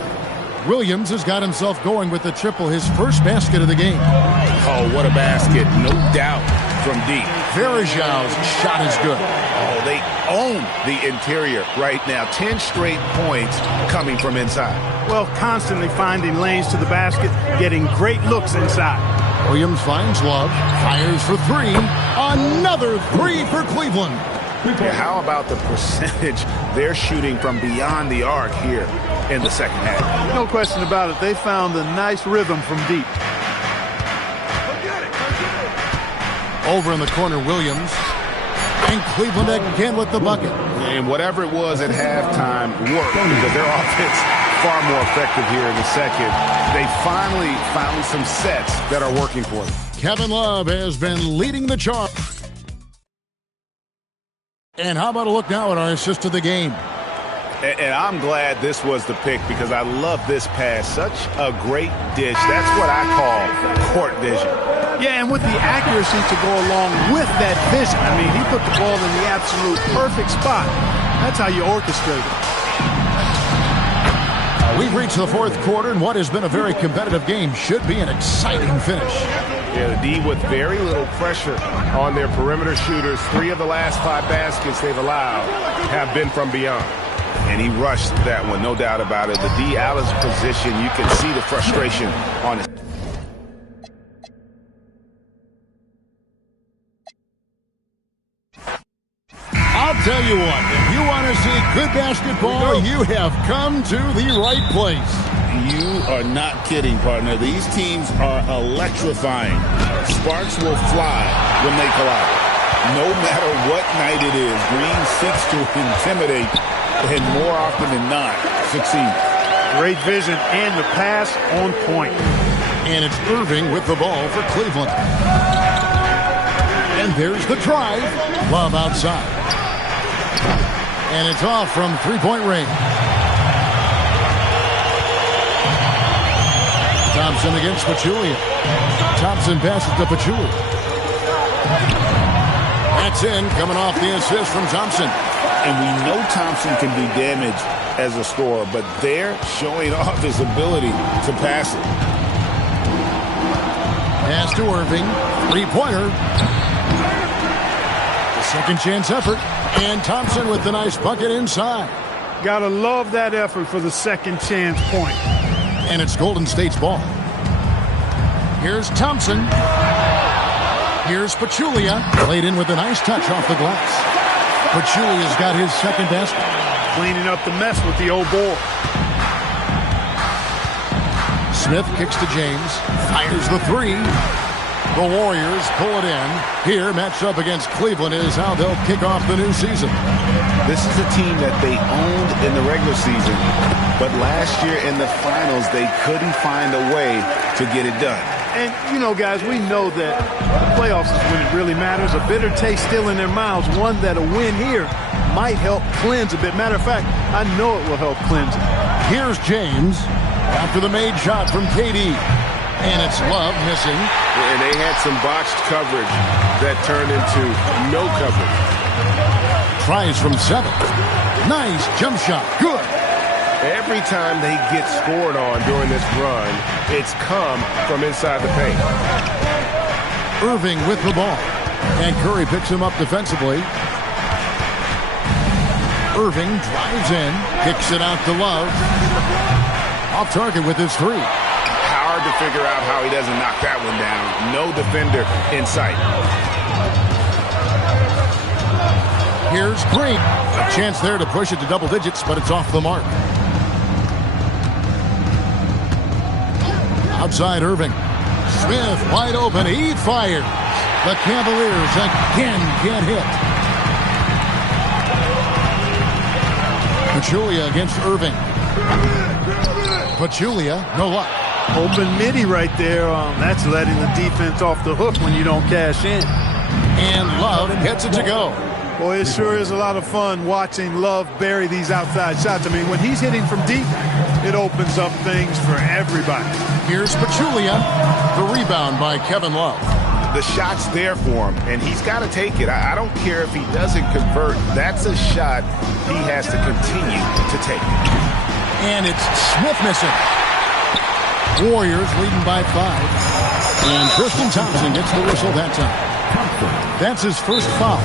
Williams has got himself going with the triple, his first basket of the game. Oh, what a basket. No doubt from deep. Varejão's shot is good. Oh, they own the interior right now. 10 straight points coming from inside. Well, constantly finding lanes to the basket, getting great looks inside. Williams finds Love, fires for 3. Another 3 for Cleveland. Yeah, how about the percentage they're shooting from beyond the arc here in the second half? No question about it. They found a nice rhythm from deep. Over in the corner, Williams. And Cleveland again with the bucket. And whatever it was at halftime worked because their offense far more effective here in the second. They finally found some sets that are working for them. Kevin Love has been leading the charge. And how about a look now at our assist of the game? And I'm glad this was the pick because I love this pass. Such a great dish. That's what I call court vision. Yeah, and with the accuracy to go along with that vision. I mean, he put the ball in the absolute perfect spot. That's how you orchestrate it. We've reached the fourth quarter, and what has been a very competitive game should be an exciting finish. Yeah, the D with very little pressure on their perimeter shooters. 3 of the last 5 baskets they've allowed have been from beyond. And he rushed that one, no doubt about it. The D out of position, you can see the frustration on it. I'll tell you what, if you want to see good basketball, you have come to the right place. You are not kidding, partner. These teams are electrifying. Sparks will fly when they collide. No matter what night it is, Green seeks to intimidate and more often than not succeed. Great vision and the pass on point. And it's Irving with the ball for Cleveland. And there's the drive. Love outside. And it's off from three-point range. Thompson against Pachulia. Thompson passes to Pachulia. That's in, coming off the assist from Thompson. And we know Thompson can be damaged as a scorer, but they're showing off his ability to pass it. Pass to Irving. Three-pointer. The second chance effort. And Thompson with the nice bucket inside. Gotta love that effort for the second chance point. And it's Golden State's ball. Here's Thompson. Here's Pachulia. Played in with a nice touch off the glass. Pachulia's got his second basket. Cleaning up the mess with the old ball. Smith kicks to James. Fires the 3. The Warriors pull it in. Here, matched up against Cleveland is how they'll kick off the new season. This is a team that they owned in the regular season, but last year in the finals, they couldn't find a way to get it done. And, you know, guys, we know that the playoffs is when it really matters. A bitter taste still in their mouths. One that a win here might help cleanse a bit. Matter of fact, I know it will help cleanse it. Here's James after the made shot from KD. And it's Love missing. And they had some botched coverage that turned into no coverage. Tries from 7. Nice jump shot. Good. Every time they get scored on during this run, it's come from inside the paint. Irving with the ball. And Curry picks him up defensively. Irving drives in, kicks it out to Love. Off target with his three. Hard to figure out how he doesn't knock that one down. No defender in sight. Here's Green. A chance there to push it to double digits, but it's off the mark. Outside Irving. Smith wide open. He fires. The Cavaliers again can't hit. Pachulia against Irving. Pachulia, no luck. Open midi right there. That's letting the defense off the hook when you don't cash in. And Love gets it to go. Boy, it sure is a lot of fun watching Love bury these outside shots. I mean, when he's hitting from deep, it opens up things for everybody. Here's Pachulia. The rebound by Kevin Love. The shot's there for him, and he's got to take it. I don't care if he doesn't convert. That's a shot he has to continue to take. And it's Smith missing. Warriors leading by 5. And Tristan Thompson gets the whistle that time. That's his first foul.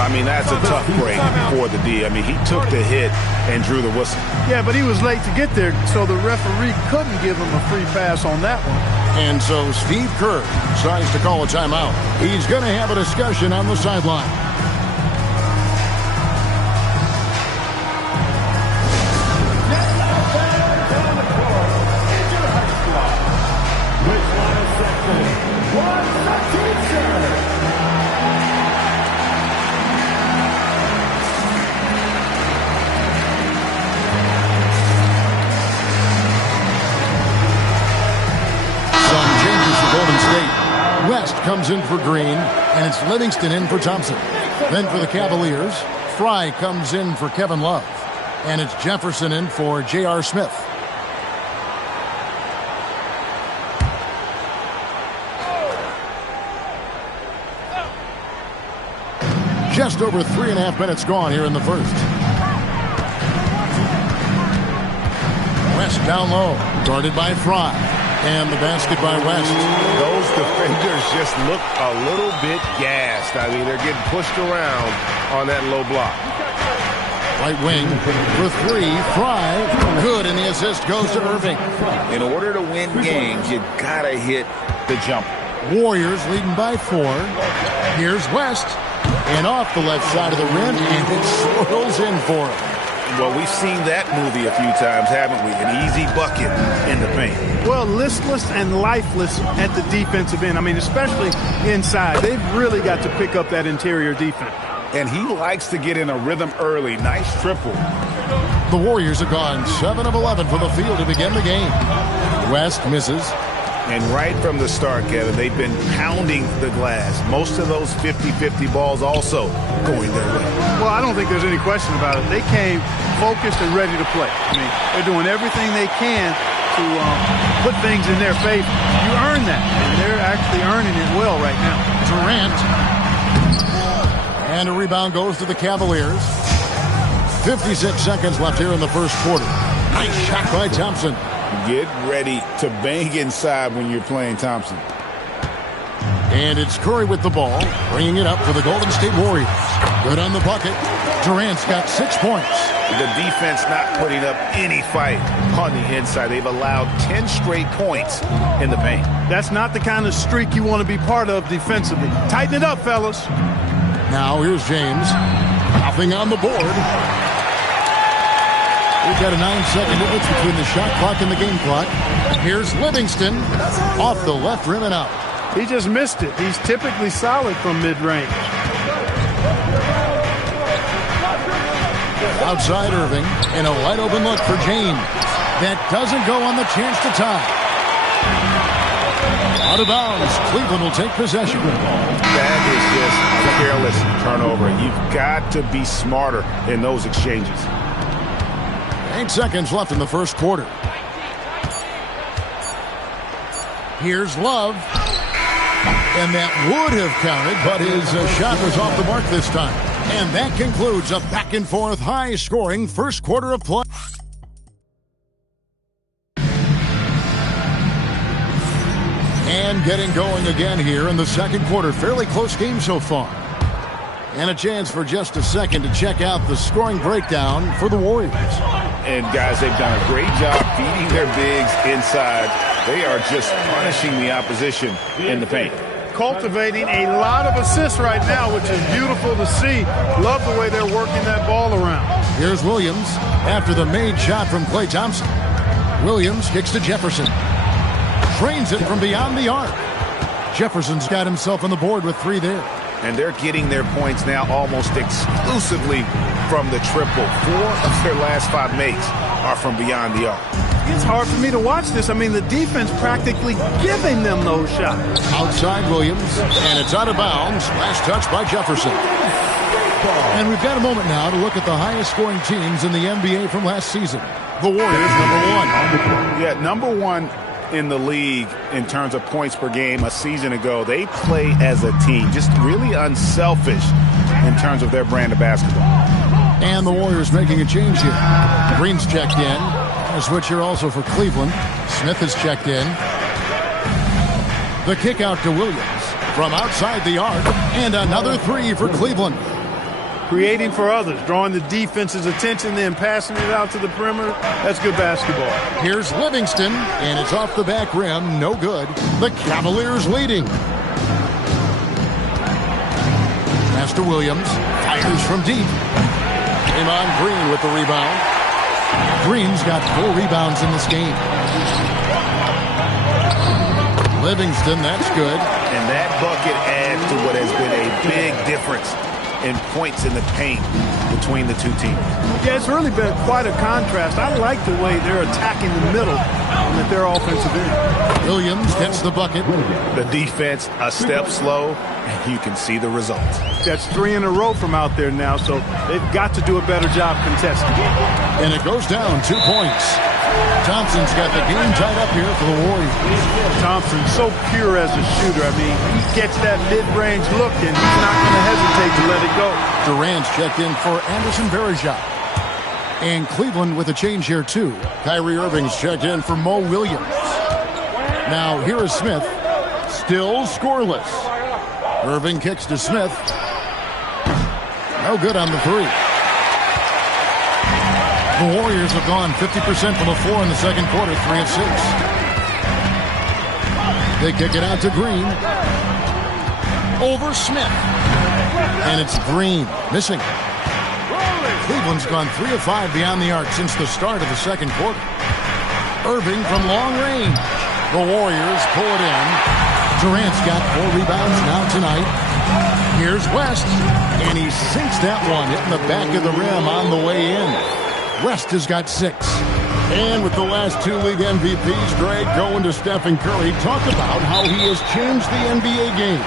I mean, that's a tough break for the D. I mean, he took the hit and drew the whistle. Yeah, but he was late to get there, so the referee couldn't give him a free pass on that one. And so Steve Kerr decides to call a timeout. He's going to have a discussion on the sideline. West comes in for Green, and it's Livingston in for Thompson. Then for the Cavaliers, Fry comes in for Kevin Love, and it's Jefferson in for J.R. Smith. Just over 3.5 minutes gone here in the first. West down low, guarded by Fry. And the basket by West. Those defenders just look a little bit gassed. I mean, they're getting pushed around on that low block. Right wing for 3. Fry. Good, and the assist goes to Irving. In order to win games, you gotta hit the jumper. Warriors leading by 4. Here's West. And off the left side of the rim, and it swirls in for him. Well, we've seen that movie a few times, haven't we? An easy bucket in the paint. Well, listless and lifeless at the defensive end. I mean, especially inside. They've really got to pick up that interior defense. And he likes to get in a rhythm early. Nice triple. The Warriors have gone 7 of 11 from the field to begin the game. West misses. And right from the start, Kevin, they've been pounding the glass. Most of those 50-50 balls also going their way. Well, I don't think there's any question about it. They came focused and ready to play. I mean, they're doing everything they can to put things in their favor. You earn that, and they're actually earning it well right now. Durant. And a rebound goes to the Cavaliers. 56 seconds left here in the first quarter. Nice shot by Thompson. Get ready to bang inside when you're playing Thompson. And it's Curry with the ball, bringing it up for the Golden State Warriors. Good on the bucket. Durant's got 6 points. The defense not putting up any fight on the inside. They've allowed 10 straight points in the paint. That's not the kind of streak you want to be part of defensively. Tighten it up, fellas. Now here's James. Nothing on the board. We've got a 9-second difference between the shot clock and the game clock. Here's Livingston off the left rim and out. He just missed it. He's typically solid from mid-range. Outside Irving, and a wide open look for James. That doesn't go on the chance to tie. Out of bounds. Cleveland will take possession. That is just a careless turnover. You've got to be smarter in those exchanges. 8 seconds left in the first quarter. Here's Love. And that would have counted, but his shot was off the mark this time. And that concludes a back-and-forth, high-scoring first quarter of play. And getting going again here in the second quarter. Fairly close game so far. And a chance for just a second to check out the scoring breakdown for the Warriors. And, guys, they've done a great job feeding their bigs inside. They are just punishing the opposition in the paint. Cultivating a lot of assists right now, which is beautiful to see. Love the way they're working that ball around. Here's Williams after the made shot from Klay Thompson. Williams kicks to Jefferson. Trains it from beyond the arc. Jefferson's got himself on the board with 3 there. And they're getting their points now almost exclusively from the triple. 4 of their last 5 makes are from beyond the arc. It's hard for me to watch this. I mean, the defense practically giving them those shots. Outside Williams, and it's out of bounds. Last touch by Jefferson. And we've got a moment now to look at the highest scoring teams in the NBA from last season. The Warriors, #1. Yeah, #1 in the league in terms of points per game a season ago. They play as a team, just really unselfish in terms of their brand of basketball. And the Warriors making a change here. Green's checked in. A switch here also for Cleveland. Smith is checked in. The kick out to Williams from outside the arc. And another 3 for Cleveland. Creating for others, drawing the defense's attention, then passing it out to the perimeter. That's good basketball. Here's Livingston, and it's off the back rim. No good. The Cavaliers leading. Pass to Williams. Fires from deep. Draymond Green with the rebound. Green's got 4 rebounds in this game. Livingston, that's good. And that bucket adds to what has been a big difference in points in the paint between the two teams. Yeah, it's really been quite a contrast. I like the way they're attacking the middle with their offensive end. Williams gets the bucket. The defense a step slow, and you can see the results. That's 3 in a row from out there now, so they've got to do a better job contesting. And it goes down 2 points. Thompson's got the game tied up here for the Warriors. Thompson's so pure as a shooter. I mean, he gets that mid-range look, and he's not going to hesitate to let it go. Durant's checked in for Anderson Varejao. And Cleveland with a change here, too. Kyrie Irving's checked in for Mo Williams. Now, here is Smith. Still scoreless. Irving kicks to Smith. No good on the 3. The Warriors have gone 50% from the floor in the second quarter, 3 of 6. They kick it out to Green. Over Smith. And it's Green missing. Cleveland's gone 3 of 5 beyond the arc since the start of the second quarter. Irving from long range. The Warriors pull it in. Durant's got 4 rebounds now tonight. Here's West. And he sinks that one, hitting the back of the rim on the way in. West has got 6. And with the last 2 league MVPs, Greg, going to Stephen Curry, talk about how he has changed the NBA game.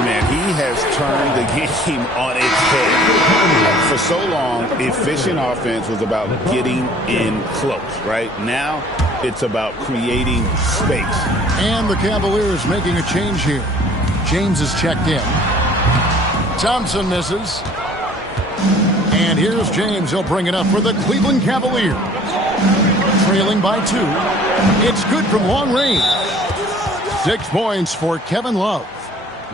Man, he has turned the game on its head. For so long, efficient offense was about getting in close, right? Now, it's about creating space. And the Cavaliers making a change here. James is checked in. Thompson misses. And here's James. He'll bring it up for the Cleveland Cavaliers. Trailing by 2. It's good from long range. 6 points for Kevin Love.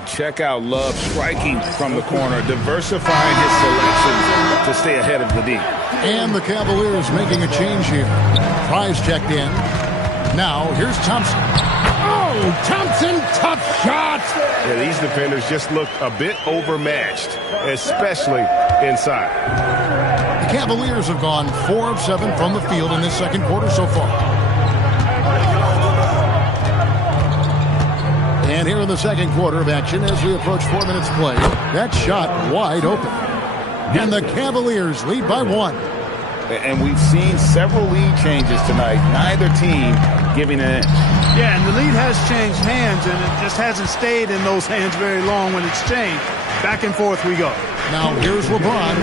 Check out Love striking from the corner, diversifying his selections to stay ahead of the D. And the Cavaliers making a change here. Price checked in. Now, here's Thompson. Oh, Thompson, tough shot! Yeah, these defenders just look a bit overmatched, especially inside. The Cavaliers have gone 4 of 7 from the field in this second quarter so far. And here in the second quarter of action, as we approach 4 minutes play, that shot wide open. And the Cavaliers lead by 1. And we've seen several lead changes tonight. Neither team giving an inch. Yeah, and the lead has changed hands, and it just hasn't stayed in those hands very long when it's changed. Back and forth we go. Now here's LeBron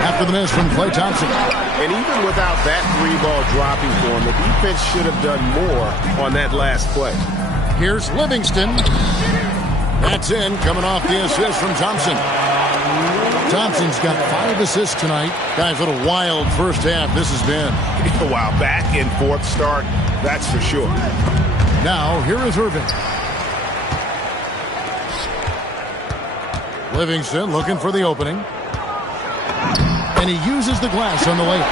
after the miss from Klay Thompson. And even without that 3-ball dropping for him, the defense should have done more on that last play. Here's Livingston. That's in, coming off the assist from Thompson. Thompson's got 5 assists tonight. Guys, what a wild first half this has been. Wow, back and forth start, that's for sure. Now, here is Irving. Livingston looking for the opening. And he uses the glass on the layup.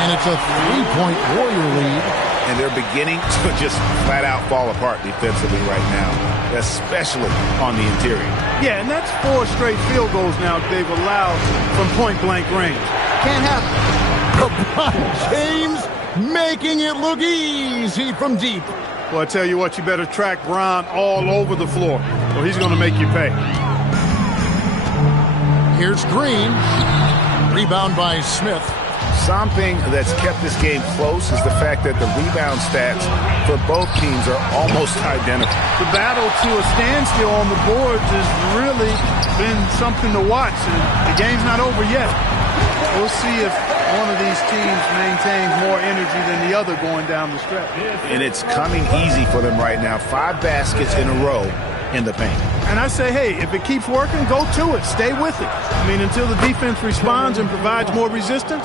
And it's a 3-point Warrior lead. And they're beginning to just flat out fall apart defensively right now, especially on the interior. Yeah, and that's 4 straight field goals now they've allowed from point-blank range. Can't happen. LeBron James making it look easy from deep. Well, I tell you what, you better track Bron all over the floor, or he's going to make you pay. Here's Green. Rebound by Smith. Something that's kept this game close is the fact that the rebound stats for both teams are almost identical. The battle to a standstill on the boards has really been something to watch, and the game's not over yet. We'll see if one of these teams maintains more energy than the other going down the stretch. And it's coming easy for them right now. 5 baskets in a row in the paint. And I say, hey, if it keeps working, go to it. Stay with it. I mean, until the defense responds and provides more resistance,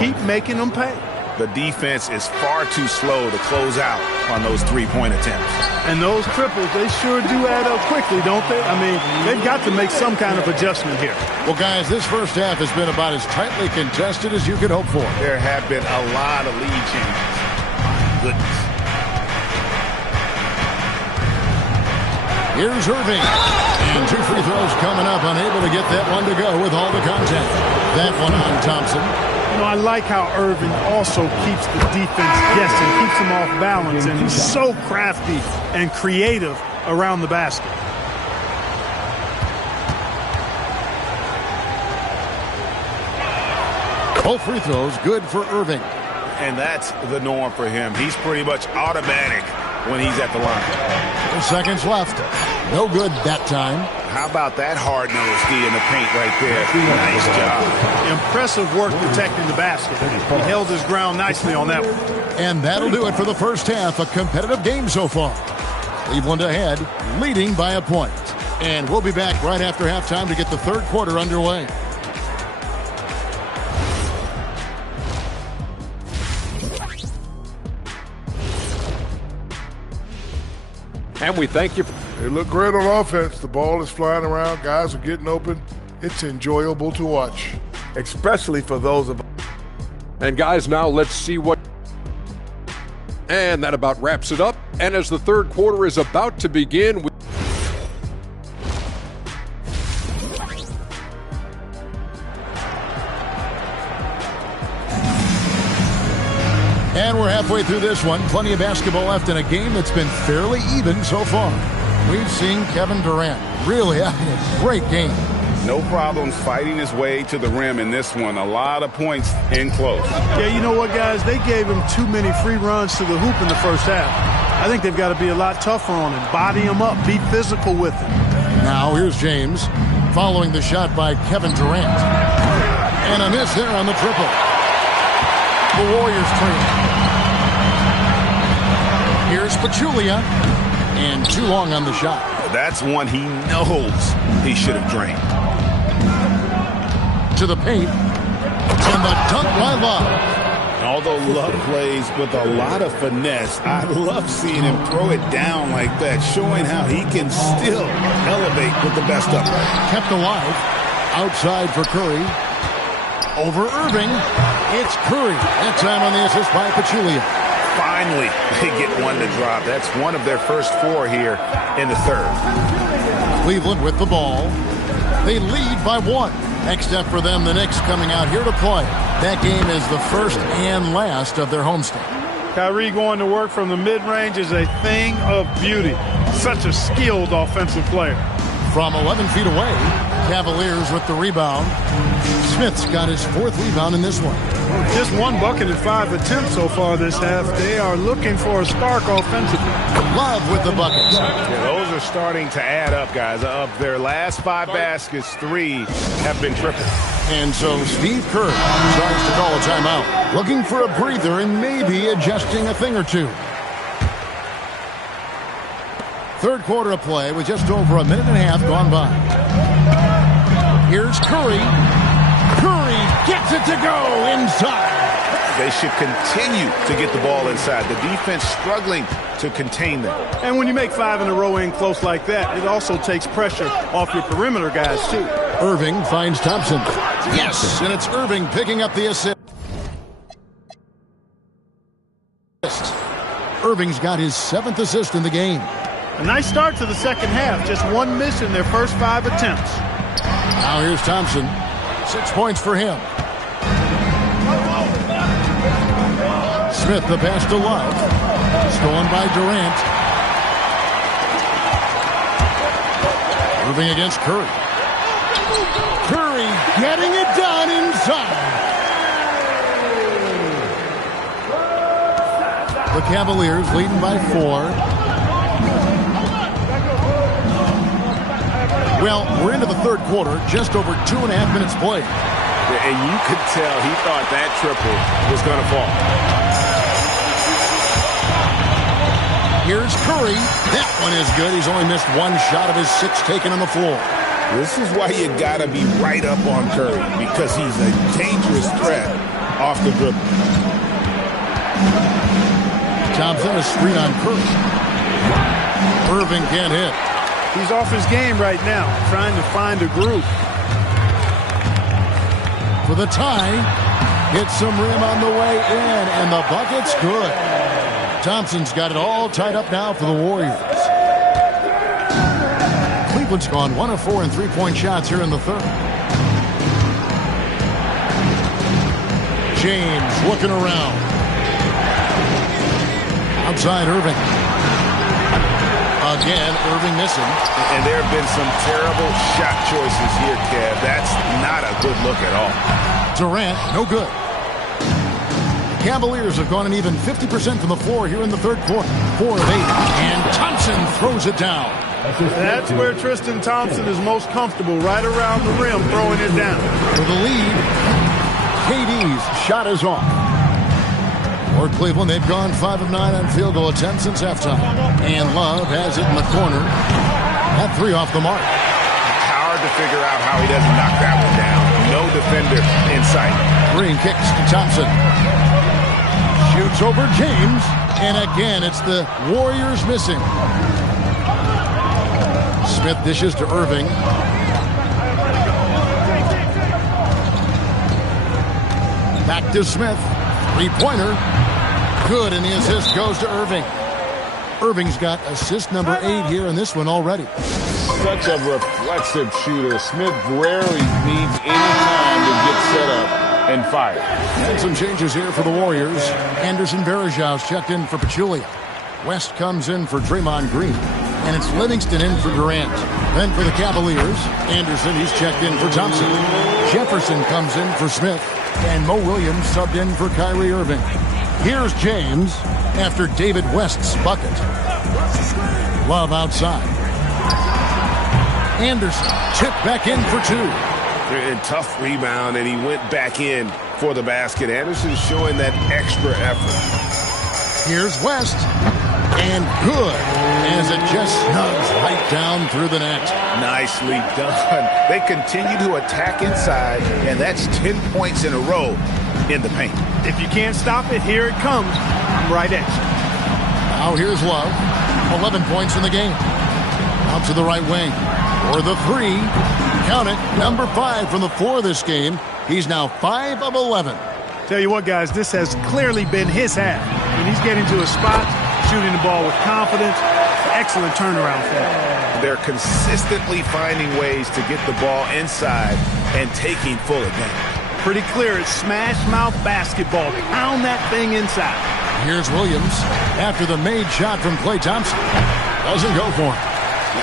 keep making them pay. The defense is far too slow to close out on those 3-point attempts. And those triples, they sure do add up quickly, don't they? I mean, they've got to make some kind of adjustment here. Well, guys, this first half has been about as tightly contested as you could hope for. There have been a lot of lead changes. My goodness. Here's Irving. And 2 free throws coming up, unable to get that one to go with all the contact. That one on Thompson. You know, I like how Irving also keeps the defense guessing, keeps them off balance, and he's so crafty and creative around the basket. Both free throws good for Irving. And that's the norm for him. He's pretty much automatic when he's at the line. 4 seconds left. No good that time. How about that hard-nosed D in the paint right there? Nice job. Impressive work protecting the basket. He held his ground nicely on that one. And that'll do it for the first half. A competitive game so far. Cleveland ahead, leading by a point. And we'll be back right after halftime to get the third quarter underway. And we thank you. They look great on offense. The ball is flying around. Guys are getting open. It's enjoyable to watch. Especially for those of us. And guys, now let's see what. And that about wraps it up. And as the third quarter is about to begin, And we're halfway through this one. Plenty of basketball left in a game that's been fairly even so far. We've seen Kevin Durant really having a great game. No problems fighting his way to the rim in this one. A lot of points in close. Yeah, you know what, guys? They gave him too many free runs to the hoop in the first half. I think they've got to be a lot tougher on him. Body him up. Be physical with him. Now here's James following the shot by Kevin Durant. And a miss there on the triple. The Warriors trail. Here's Pachulia. And too long on the shot. That's one he knows he should have drained. To the paint. And the dunk by Love. Although Love plays with a lot of finesse, I love seeing him throw it down like that, showing how he can still elevate with the best of them. Kept alive. Outside for Curry. Over Irving. It's Curry. That time on the assist by Pachulia. Finally, they get one to drop. That's one of their first 4 here in the third. Cleveland with the ball. They lead by 1. Next up for them, the Knicks coming out here to play. That game is the first and last of their homestand. Kyrie going to work from the mid-range is a thing of beauty. Such a skilled offensive player. From 11 feet away, Cavaliers with the rebound. Smith's got his 4th rebound in this one. Just 1 bucket and 5 attempts so far this half. They are looking for a spark offensively. Love with the buckets. Yeah, those are starting to add up, guys. Of their last 5 baskets, 3 have been triple. And so Steve Kerr starts to call a timeout. Looking for a breather and maybe adjusting a thing or two. Third quarter of play with just over a minute and a half gone by. Here's Curry. Curry gets it to go inside. They should continue to get the ball inside. The defense struggling to contain them. And when you make 5 in a row in close like that, it also takes pressure off your perimeter guys, too. Irving finds Thompson. Yes, and it's Irving picking up the assist. Irving's got his 7th assist in the game. A nice start to the second half. Just 1 miss in their first 5 attempts. Now here's Thompson. 6 points for him. Smith, the pass to Love. Stolen by Durant. Irving against Curry. Curry getting it done inside. The Cavaliers leading by 4. Well, we're into the third quarter, just over 2.5 minutes played. And you could tell he thought that triple was going to fall. Here's Curry. That one is good. He's only missed 1 shot of his 6 taken on the floor. This is why you got to be right up on Curry, because he's a dangerous threat off the dribble. Thompson, a screen on Curry. Irving can't hit. He's off his game right now, trying to find a groove. For the tie, hits some rim on the way in, and the bucket's good. Thompson's got it all tied up now for the Warriors. Cleveland's gone 1 of 4 in 3-point shots here in the third. James looking around. Outside Irving. Again, Irving missing. And there have been some terrible shot choices here, Kev. That's not a good look at all. Durant, no good. The Cavaliers have gone an even 50% from the floor here in the third quarter. 4 of 8. And Thompson throws it down. That's where Tristan Thompson is most comfortable, right around the rim, throwing it down. For the lead, KD's shot is off. For Cleveland, they've gone 5 of 9 on field goal attempts since halftime. And Love has it in the corner. That 3 off the mark. Hard to figure out how he doesn't knock that one down. No defender in sight. Green kicks to Thompson. Shoots over James. And again, it's the Warriors missing. Smith dishes to Irving. Back to Smith. 3-pointer. Good, and the assist goes to Irving. Irving's got assist number 8 here in this one already. Such a reflexive shooter. Smith rarely needs any time to get set up and fire. And some changes here for the Warriors. Anderson Varejão's checked in for Pachulia. West comes in for Draymond Green. And it's Livingston in for Durant. Then for the Cavaliers, Anderson, he's checked in for Thompson. Jefferson comes in for Smith. And Mo Williams subbed in for Kyrie Irving. Here's James after David West's bucket. Love outside. Anderson tipped back in for 2. And tough rebound, and he went back in for the basket. Anderson showing that extra effort. Here's West. And good, as it just snugs right down through the net. Nicely done. They continue to attack inside, and that's 10 points in a row in the paint. If you can't stop it, here it comes. I'm right at you. Now here's Love. 11 points in the game. Out to the right wing. For the 3. Count it. Number 5 from the floor this game. He's now 5 of 11. Tell you what, guys, this has clearly been his half. When he's getting to a spot, shooting the ball with confidence, excellent turnaround for him. They're consistently finding ways to get the ball inside and taking full advantage. Pretty clear it's smash mouth basketball. Pound that thing inside. Here's Williams after the made shot from Klay Thompson. Doesn't go for him.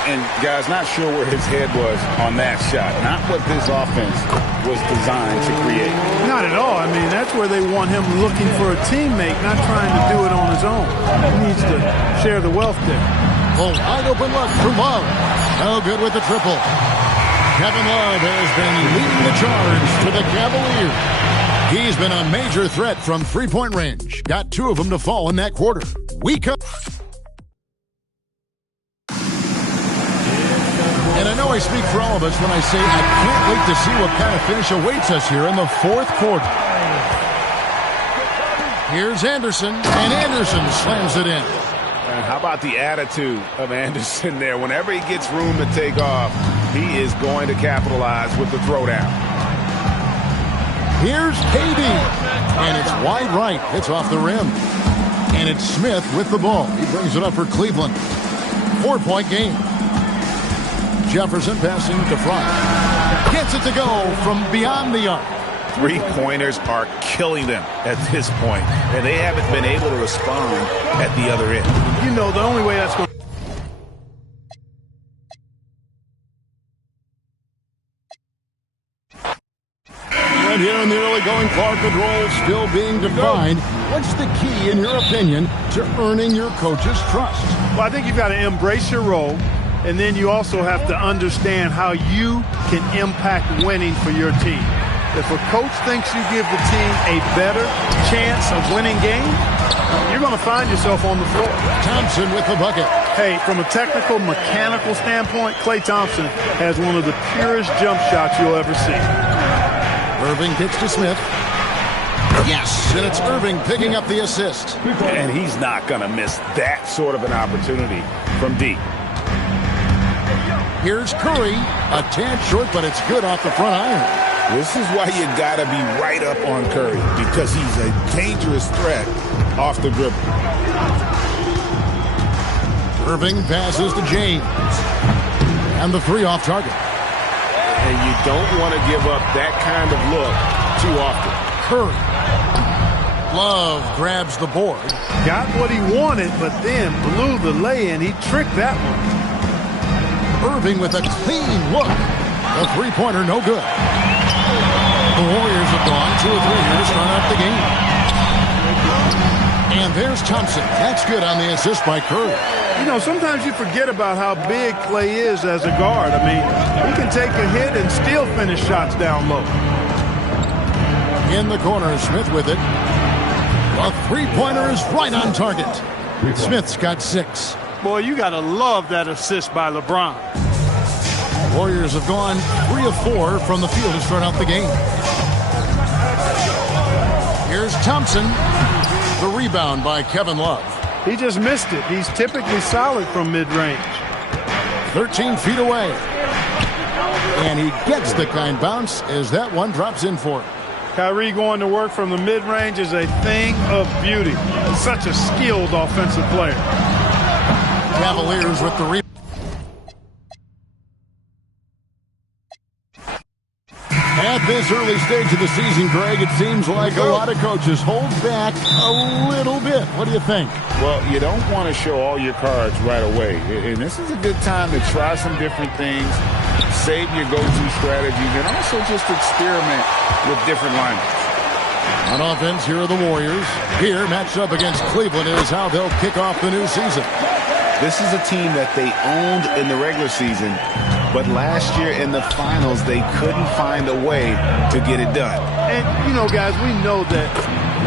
And, guys, not sure where his head was on that shot. Not what this offense was designed to create. Not at all. I mean, that's where they want him looking for a teammate, not trying to do it on his own. He needs to share the wealth there. Oh, wide open look for Love. No good with the triple. Kevin Love has been leading the charge to the Cavaliers. He's been a major threat from 3-point range. Got 2 of them to fall in that quarter. We come. And I know I speak for all of us when I say I can't wait to see what kind of finish awaits us here in the fourth quarter. Here's Anderson, and Anderson slams it in. And how about the attitude of Anderson there? Whenever he gets room to take off, he is going to capitalize with the throwdown. Here's KD, and it's wide right. It's off the rim. And it's Smith with the ball. He brings it up for Cleveland. 4-point game. Jefferson passing to Frye. Gets it to go from beyond the arc. Three-pointers are killing them at this point, and they haven't been able to respond at the other end. You know, the only way that's going And here in the early going, Clark control still being defined. What's the key, in your opinion, to earning your coach's trust? Well, I think you've got to embrace your role, and then you also have to understand how you can impact winning for your team. If a coach thinks you give the team a better chance of winning games, you're going to find yourself on the floor. Thompson with the bucket. Hey, from a technical, mechanical standpoint, Klay Thompson has one of the purest jump shots you'll ever see. Irving kicks to Smith. Yes, and it's Irving picking up the assist. And he's not going to miss that sort of an opportunity from deep. Here's Curry, a tad short, but it's good off the front iron. This is why you got to be right up on Curry, because he's a dangerous threat off the dribble. Irving passes to James. And the three off target. And you don't want to give up that kind of look too often. Curry. Love grabs the board. Got what he wanted, but then blew the lay-in. He tricked that one. Irving with a clean look. The three-pointer no good. The Warriors have gone 2 or 3 here to start off the game. And there's Thompson. That's good on the assist by Curry. You know, sometimes you forget about how big Klay is as a guard. I mean, he can take a hit and still finish shots down low. In the corner, Smith with it. A three-pointer is right on target. Smith's got 6. Boy, you got to love that assist by LeBron. Warriors have gone 3 of 4 from the field to start out the game. Here's Thompson. The rebound by Kevin Love. He just missed it. He's typically solid from mid-range. 13 feet away. And he gets the kind bounce as that one drops in for him. Kyrie going to work from the mid-range is a thing of beauty. He's such a skilled offensive player. Cavaliers with the rebound. At this early stage of the season, Greg, it seems like a lot of coaches hold back a little bit. What do you think? Well, you don't want to show all your cards right away. And this is a good time to try some different things, save your go-to strategies, and also just experiment with different lineups. On offense, here are the Warriors. Here, matched up against Cleveland, is how they'll kick off the new season. This is a team that they owned in the regular season, but last year in the finals, they couldn't find a way to get it done. And, you know, guys, we know that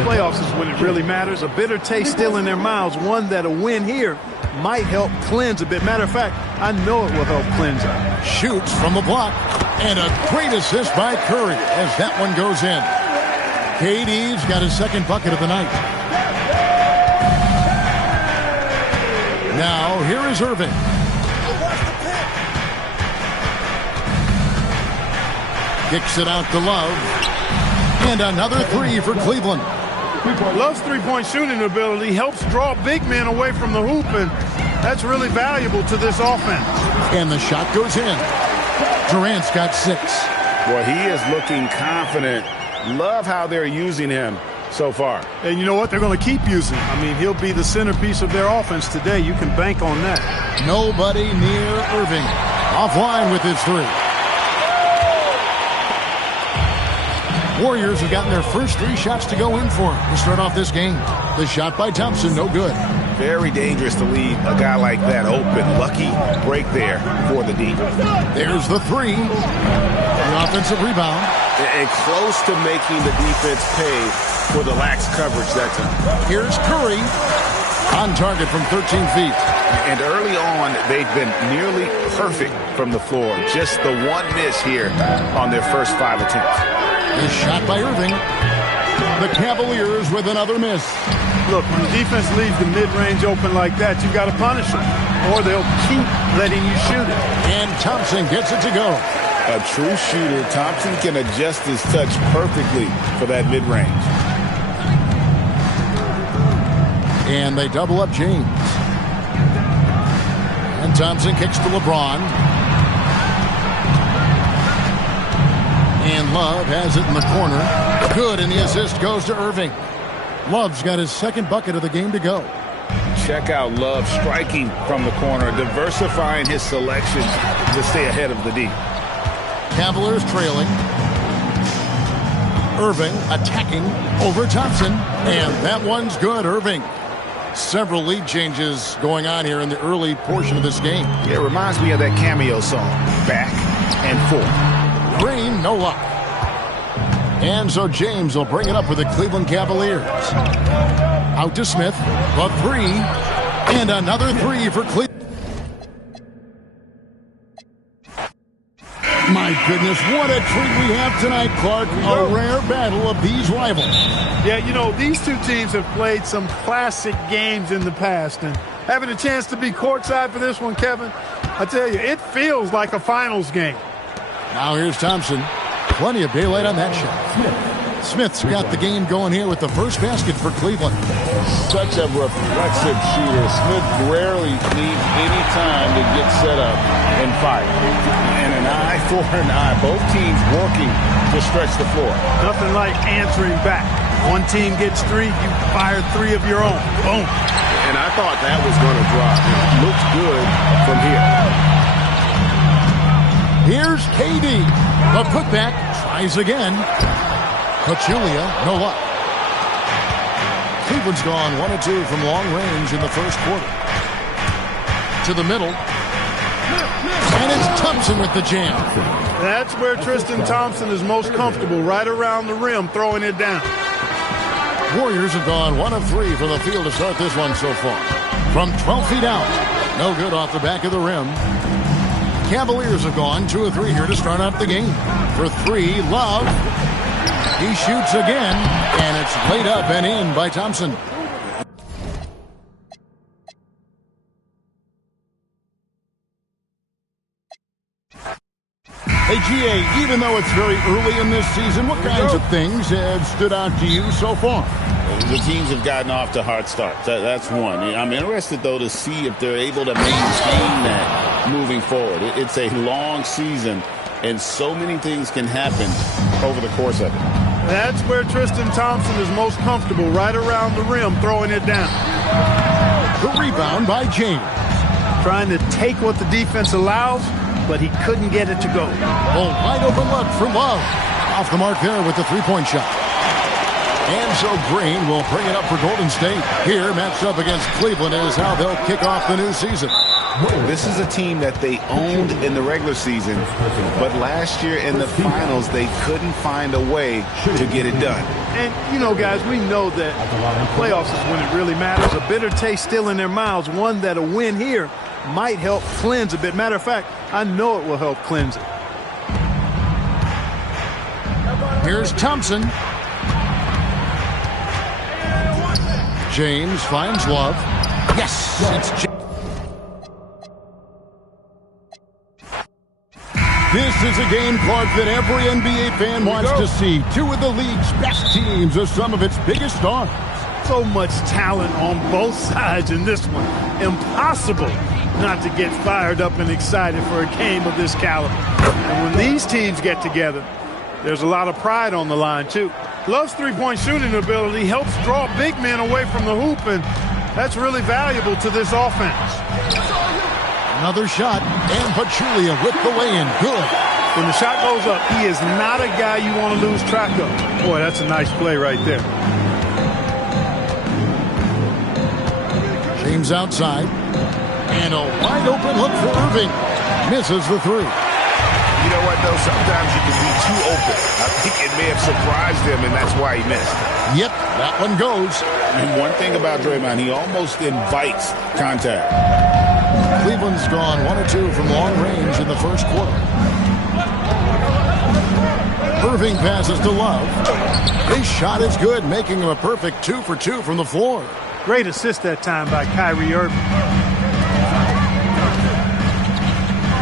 playoffs is when it really matters. A bitter taste still in their mouths, one that a win here might help cleanse a bit. Matter of fact, I know it will help cleanse them. Shoots from the block, and a great assist by Curry as that one goes in. KD's got his second bucket of the night. Now, here is Irving. Kicks it out to Love. And another three for Cleveland. Love's three-point shooting ability helps draw big men away from the hoop, and that's really valuable to this offense. And the shot goes in. Durant's got 6. Boy, he is looking confident. Love how they're using him so far. And you know what? They're going to keep using him. I mean, he'll be the centerpiece of their offense today. You can bank on that. Nobody near Irving. Offline with his 3. Warriors have gotten their first 3 shots to go in for to start off this game. The shot by Thompson, no good. Very dangerous to leave a guy like that open. Lucky break there for the D. There's the 3. The offensive rebound. And close to making the defense pay for the lax coverage that time. Here's Curry on target from 13 feet. And early on, they've been nearly perfect from the floor. Just the one miss here on their first 5 attempts. The shot by Irving. The Cavaliers with another miss. Look, when the defense leaves the mid-range open like that, you've got to punish them, or they'll keep letting you shoot it. And Thompson gets it to go. A true shooter, Thompson can adjust his touch perfectly for that mid-range. And they double up James. And Thompson kicks to LeBron. And Love has it in the corner. Good, and the assist goes to Irving. Love's got his second bucket of the game to go. Check out Love striking from the corner, diversifying his selections to stay ahead of the D. Cavaliers trailing. Irving attacking over Thompson. And that one's good, Irving. Several lead changes going on here in the early portion of this game. Yeah, it reminds me of that Cameo song, Back and Forth. Green, no luck. And so James will bring it up for the Cleveland Cavaliers. Out to Smith. A three. And another three for Cleveland. My goodness, what a treat we have tonight, Clark. A rare battle of these rivals. Yeah, you know, these two teams have played some classic games in the past. And having a chance to be courtside for this one, Kevin, I tell you, it feels like a finals game. Now here's Thompson. Plenty of daylight on that shot. Smith's got the game going here with the first basket for Cleveland. Such a reflexive shooter. Smith rarely needs any time to get set up and fire. And an eye for an eye. Both teams working to stretch the floor. Nothing like answering back. One team gets three, you fire three of your own. Boom. And I thought that was going to drop. It looks good from here. Here's KD. The putback. Tries again. Pachulia, no luck. Cleveland's gone 1 of 2 from long range in the first quarter. To the middle. And it's Thompson with the jam. That's where Tristan Thompson is most comfortable, right around the rim, throwing it down. Warriors have gone 1 of 3 from the field to start this one so far. From 12 feet out. No good off the back of the rim. Cavaliers have gone 2 of 3 here to start out the game. For 3, Love. He shoots again, and it's laid up and in by Thompson. Hey, G.A., even though it's very early in this season, what kinds of things have stood out to you so far? The teams have gotten off to hard starts. That's one. I'm interested, though, to see if they're able to maintain that moving forward. It's a long season, and so many things can happen over the course of it. That's where Tristan Thompson is most comfortable, right around the rim, throwing it down. The rebound by James. Trying to take what the defense allows, but he couldn't get it to go. A wide open look for Love. Off the mark there with the three-point shot. And so Green will bring it up for Golden State. Here, matched up against Cleveland, is how they'll kick off the new season. This is a team that they owned in the regular season, but last year in the finals, they couldn't find a way to get it done. And, you know, guys, we know that playoffs is when it really matters. A bitter taste still in their mouths, one that a win here might help cleanse a bit. Matter of fact, I know it will help cleanse it. Here's Thompson. James finds Love. Yes, it's James. This is a game, Clark, that every NBA fan wants to see. Two of the league's best teams are some of its biggest stars. So much talent on both sides in this one. Impossible not to get fired up and excited for a game of this caliber. And when these teams get together, there's a lot of pride on the line, too. Love's three-point shooting ability helps draw big men away from the hoop, and that's really valuable to this offense. Another shot, and Pachulia with the lay-in. Good. When the shot goes up, he is not a guy you want to lose track of. Boy, that's a nice play right there. James outside. And a wide-open look for Irving. Misses the three. You know what, though? Sometimes you can be too open. I think it may have surprised him, and that's why he missed. Yep, that one goes. And one thing about Draymond, he almost invites contact. Cleveland's gone 1 of 2 from long range in the first quarter. Irving passes to Love. His shot is good, making him a perfect 2 for 2 from the floor. Great assist that time by Kyrie Irving.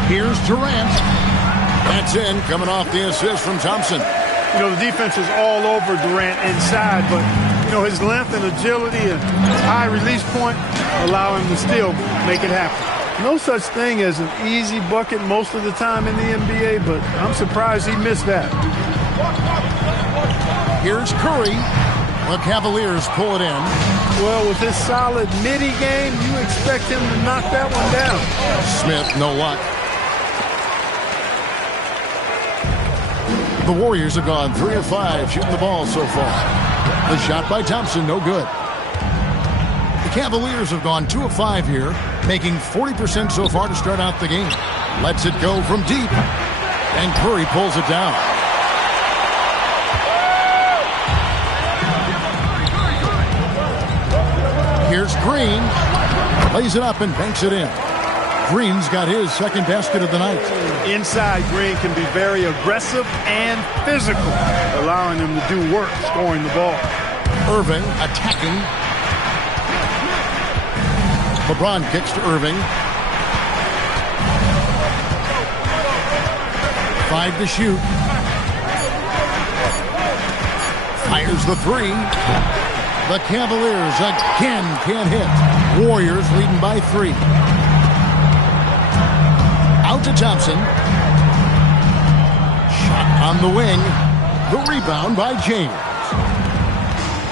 Here's Durant. That's in, coming off the assist from Thompson. You know, the defense is all over Durant inside, but, you know, his length and agility and high release point allow him to still make it happen. No such thing as an easy bucket most of the time in the NBA, but I'm surprised he missed that. Here's Curry. The Cavaliers pull it in. Well, with his solid midi game, you expect him to knock that one down. Smith, no luck. The Warriors have gone 3 of 5 shooting the ball so far. The shot by Thompson, no good. The Cavaliers have gone 2 of 5 here, making 40% so far to start out the game. Lets it go from deep, and Curry pulls it down. Here's Green. Lays it up and banks it in. Green's got his second basket of the night. Inside, Green can be very aggressive and physical, allowing him to do work scoring the ball. Irving attacking. LeBron kicks to Irving. 5 to shoot. Fires the 3. The Cavaliers again can't hit. Warriors leading by 3. Out to Thompson. Shot on the wing. The rebound by James.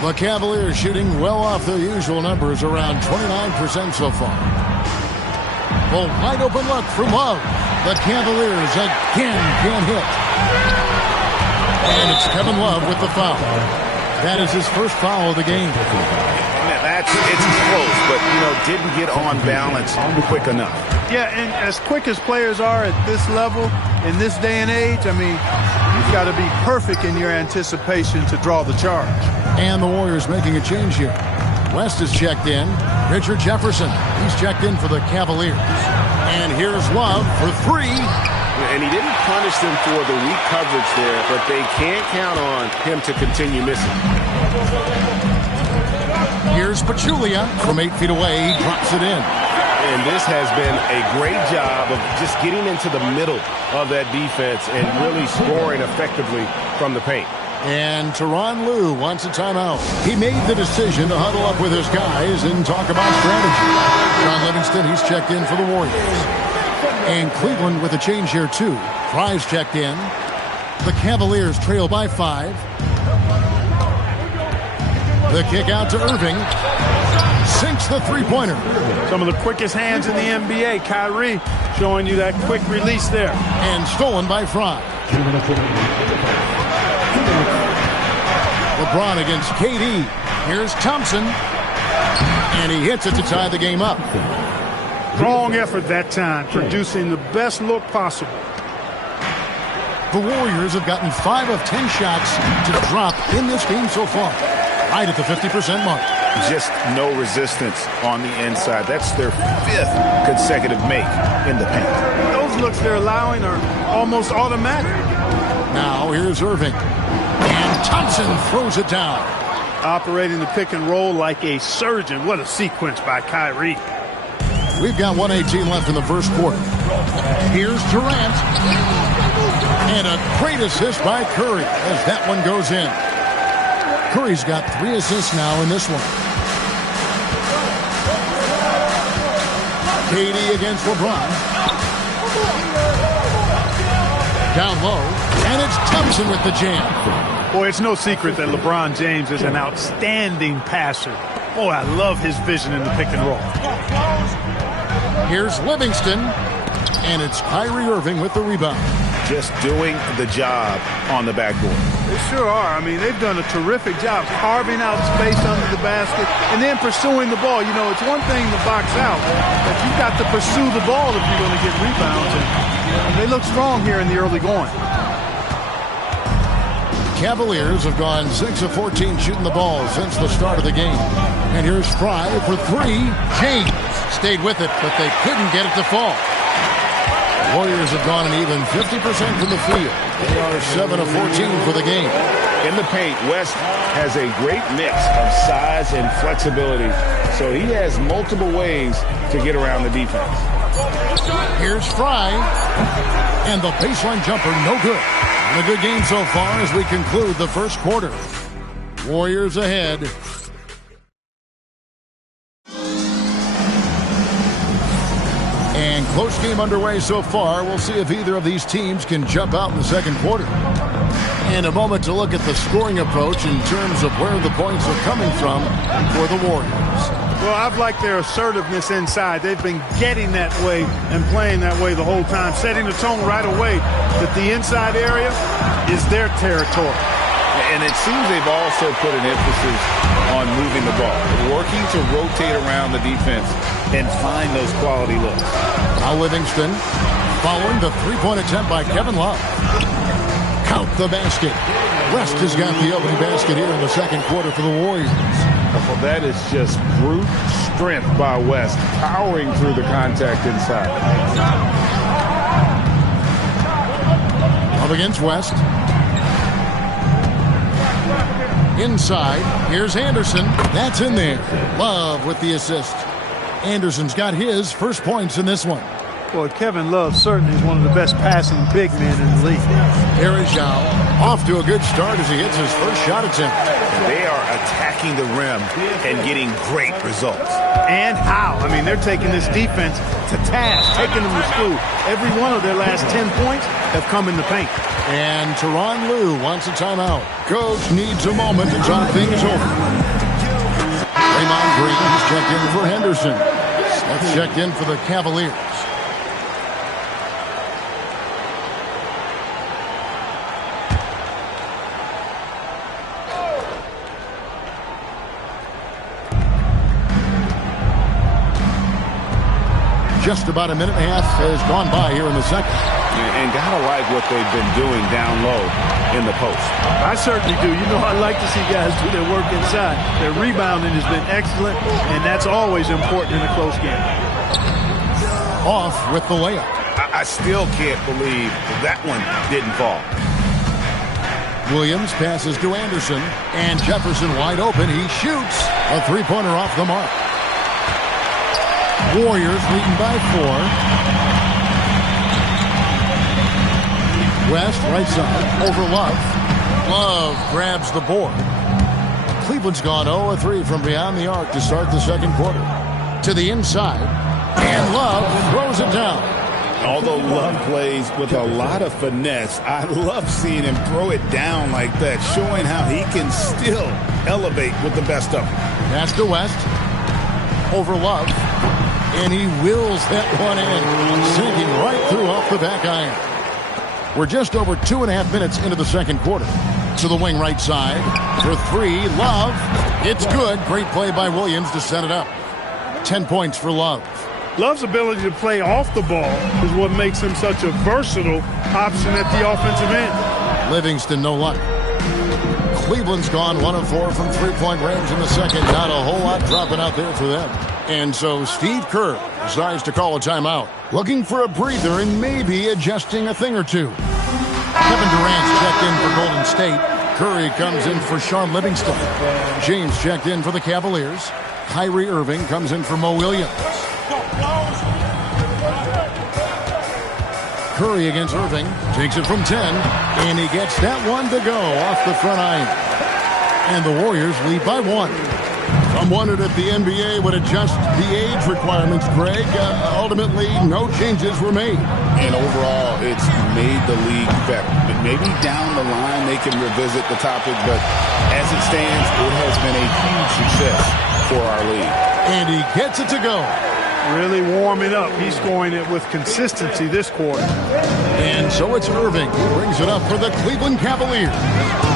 The Cavaliers shooting well off their usual numbers, around 29% so far. Well, wide open look from Love. The Cavaliers again can't hit. And it's Kevin Love with the foul. That is his first foul of the game. It's close, but, you know, didn't get on balance quick enough. Yeah, and as quick as players are at this level, in this day and age, I mean, you've got to be perfect in your anticipation to draw the charge. And the Warriors making a change here. West is checked in. Richard Jefferson, he's checked in for the Cavaliers. And here's Love for 3. And he didn't punish them for the weak coverage there, but they can't count on him to continue missing. Here's Pachulia from 8 feet away. He drops it in. And this has been a great job of just getting into the middle of that defense and really scoring effectively from the paint. And Tyronn Lue wants a timeout. He made the decision to huddle up with his guys and talk about strategy. John Livingston, he's checked in for the Warriors. And Cleveland with a change here, too. Fry's checked in. The Cavaliers trail by 5. The kick out to Irving. Sinks the three-pointer. Some of the quickest hands in the NBA. Kyrie showing you that quick release there. And stolen by Fry. LeBron against KD. Here's Thompson. And he hits it to tie the game up. Strong effort that time, producing the best look possible. The Warriors have gotten 5 of 10 shots to drop in this game so far. Right at the 50% mark. Just no resistance on the inside. That's their 5th consecutive make in the paint. Those looks they're allowing are almost automatic. Now here's Irving. And Thompson throws it down. Operating the pick and roll like a surgeon. What a sequence by Kyrie. We've got 1:18 left in the first quarter. Here's Durant. And a great assist by Curry as that one goes in. Curry's got 3 assists now in this one. KD against LeBron. Down low. And it's Thompson with the jam. Boy, it's no secret that LeBron James is an outstanding passer. Boy, I love his vision in the pick and roll. Here's Livingston. And it's Kyrie Irving with the rebound. Just doing the job on the backboard. They sure are. I mean, they've done a terrific job carving out space under the basket and then pursuing the ball. You know, it's one thing to box out, but you've got to pursue the ball if you're going to get rebounds. And they look strong here in the early going. Cavaliers have gone 6 of 14 shooting the ball since the start of the game. And here's Fry for 3. James stayed with it, but they couldn't get it to fall. Warriors have gone an even 50% from the field. They are 7 of 14 for the game. In the paint, West has a great mix of size and flexibility, so he has multiple ways to get around the defense. Here's Fry, and the baseline jumper, no good. And a good game so far as we conclude the first quarter. Warriors ahead. And close game underway so far. We'll see if either of these teams can jump out in the second quarter. And a moment to look at the scoring approach in terms of where the points are coming from for the Warriors. Well, I've liked their assertiveness inside. They've been getting that way and playing that way the whole time, setting the tone right away that the inside area is their territory. And it seems they've also put an emphasis on moving the ball, working to rotate around the defense and find those quality looks. Now Livingston following the three-point attempt by Kevin Love. Count the basket. West has got the opening basket here in the second quarter for the Warriors. Well, that is just brute strength by West, powering through the contact inside. Up against West. Inside, here's Anderson. That's in there. Love with the assist. Anderson's got his first points in this one. Boy, Kevin Love certainly is one of the best passing big men in the league. Varejao off to a good start as he hits his first shot attempt. They are attacking the rim and getting great results. And how? I mean, they're taking this defense to task, taking them to school. Every one of their last 10 points have come in the paint. And Tyronn Lue wants a timeout. Coach needs a moment to talk things over. Draymond Green is checked in for Henderson. That's checked in for the Cavaliers. Just about a minute and a half has gone by here in the second. And gotta like what they've been doing down low in the post. I certainly do. You know, I like to see guys do their work inside. Their rebounding has been excellent, and that's always important in a close game. Off with the layup. I still can't believe that one didn't fall. Williams passes to Anderson, and Jefferson wide open. He shoots a three-pointer off the mark. Warriors leading by 4. West, right side, over Love. Love grabs the board. Cleveland's gone 0-3 from beyond the arc to start the second quarter. To the inside, and Love throws it down. Although Love plays with a lot of finesse, I love seeing him throw it down like that, showing how he can still elevate with the best of them. Pass to West, over Love, and he wills that one in, sinking right through off the back iron. We're just over 2.5 minutes into the second quarter. To the wing right side for 3, Love. It's good. Great play by Williams to set it up. 10 points for Love. Love's ability to play off the ball is what makes him such a versatile option at the offensive end. Livingston, no luck. Cleveland's gone 1 of 4 from three-point range in the second. Not a whole lot dropping out there for them. And so Steve Kerr decides to call a timeout. Looking for a breather and maybe adjusting a thing or two. Kevin Durant's checked in for Golden State. Curry comes in for Sean Livingston. James checked in for the Cavaliers. Kyrie Irving comes in for Mo Williams. Curry against Irving. Takes it from 10. And he gets that one to go off the front iron. And the Warriors lead by 1. Some wondered if the NBA would adjust the age requirements, Greg. Ultimately, no changes were made. And overall, it's made the league better. But maybe down the line they can revisit the topic, but as it stands, it has been a huge success for our league. And he gets it to go. Really warming up. He's scoring it with consistency this quarter. And so it's Irving who brings it up for the Cleveland Cavaliers.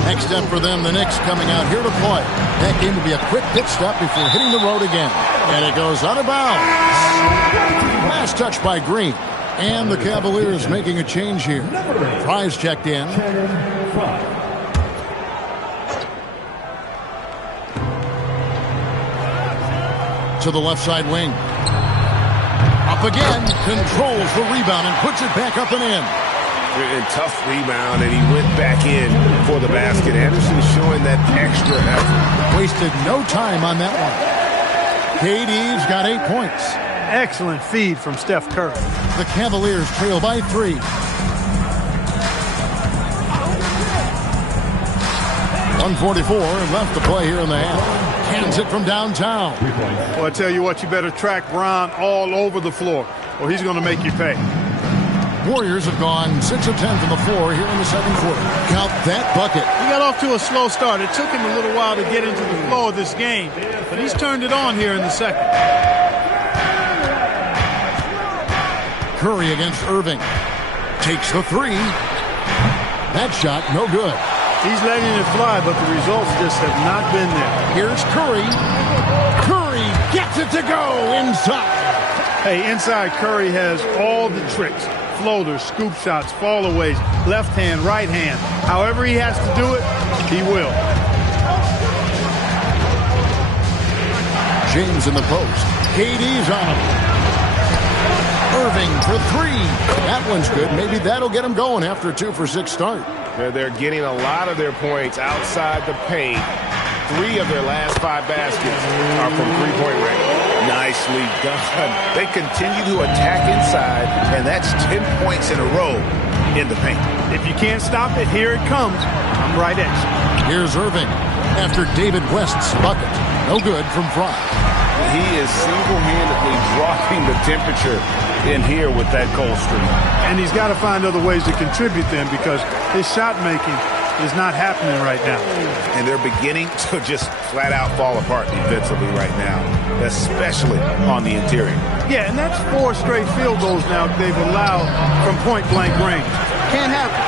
Next up for them, the Knicks coming out here to play. That game will be a quick pit stop before hitting the road again. And it goes out of bounds. Last touch by Green. And the Cavaliers making a change here. Fry's checked in. To the left side wing. Up Up again, controls the rebound and puts it back up and in. And tough rebound, and he went back in for the basket. Anderson showing that extra effort. Wasted no time on that one. KD's got 8 points. Excellent feed from Steph Curry. The Cavaliers trail by 3. 1:44 left to play here in the half. Hands it from downtown. Well, I tell you what, you better track Bron all over the floor, or he's going to make you pay. Warriors have gone 6 of 10 from the floor here in the second quarter. Count that bucket. He got off to a slow start. It took him a little while to get into the flow of this game, but he's turned it on here in the second. Curry against Irving. Takes the 3. That shot, no good. He's letting it fly, but the results just have not been there. Here's Curry. Curry gets it to go inside. Hey, inside Curry has all the tricks. Floaters, scoop shots, fallaways, left hand, right hand. However he has to do it, he will. James in the post. KD's on him. Irving for 3. That one's good. Maybe that'll get him going after a 2-for-6 start. They're getting a lot of their points outside the paint. 3 of their last 5 baskets are from three-point range. Nicely done. They continue to attack inside, and that's 10 points in a row in the paint. If you can't stop it, here it comes. I'm right at you. Here's Irving after David West's bucket. No good from Fry. He is single-handedly dropping the temperature in here with that cold streak. And he's got to find other ways to contribute then, because his shot making is not happening right now. And they're beginning to just flat out fall apart defensively right now, especially on the interior. Yeah, and that's 4 straight field goals now they've allowed from point-blank range. Can't happen.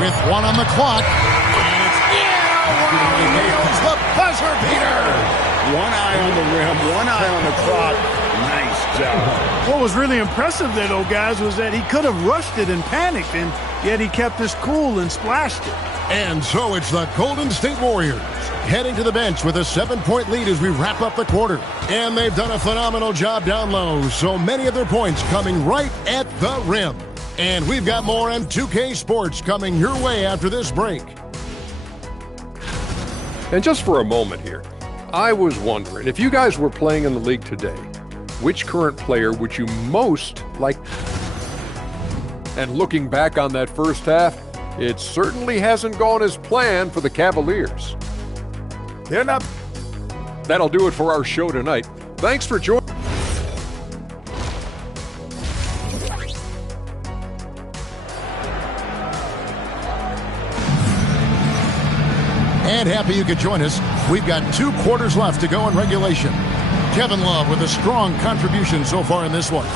With 1 on the clock. And it's in. Nails the buzzer beater. 1 eye on the rim, 1 eye on the clock. Nice job. What was really impressive there, though, guys, was that he could have rushed it and panicked, and yet he kept his cool and splashed it. And so it's the Golden State Warriors heading to the bench with a 7-point lead as we wrap up the quarter. And they've done a phenomenal job down low, so many of their points coming right at the rim. And we've got more on 2K Sports coming your way after this break. And just for a moment here, I was wondering, if you guys were playing in the league today, which current player would you most like? And looking back on that first half, it certainly hasn't gone as planned for the Cavaliers. They're not. That'll do it for our show tonight. Thanks for joining. And happy you could join us. We've got 2 quarters left to go in regulation. Kevin Love with a strong contribution so far in this one.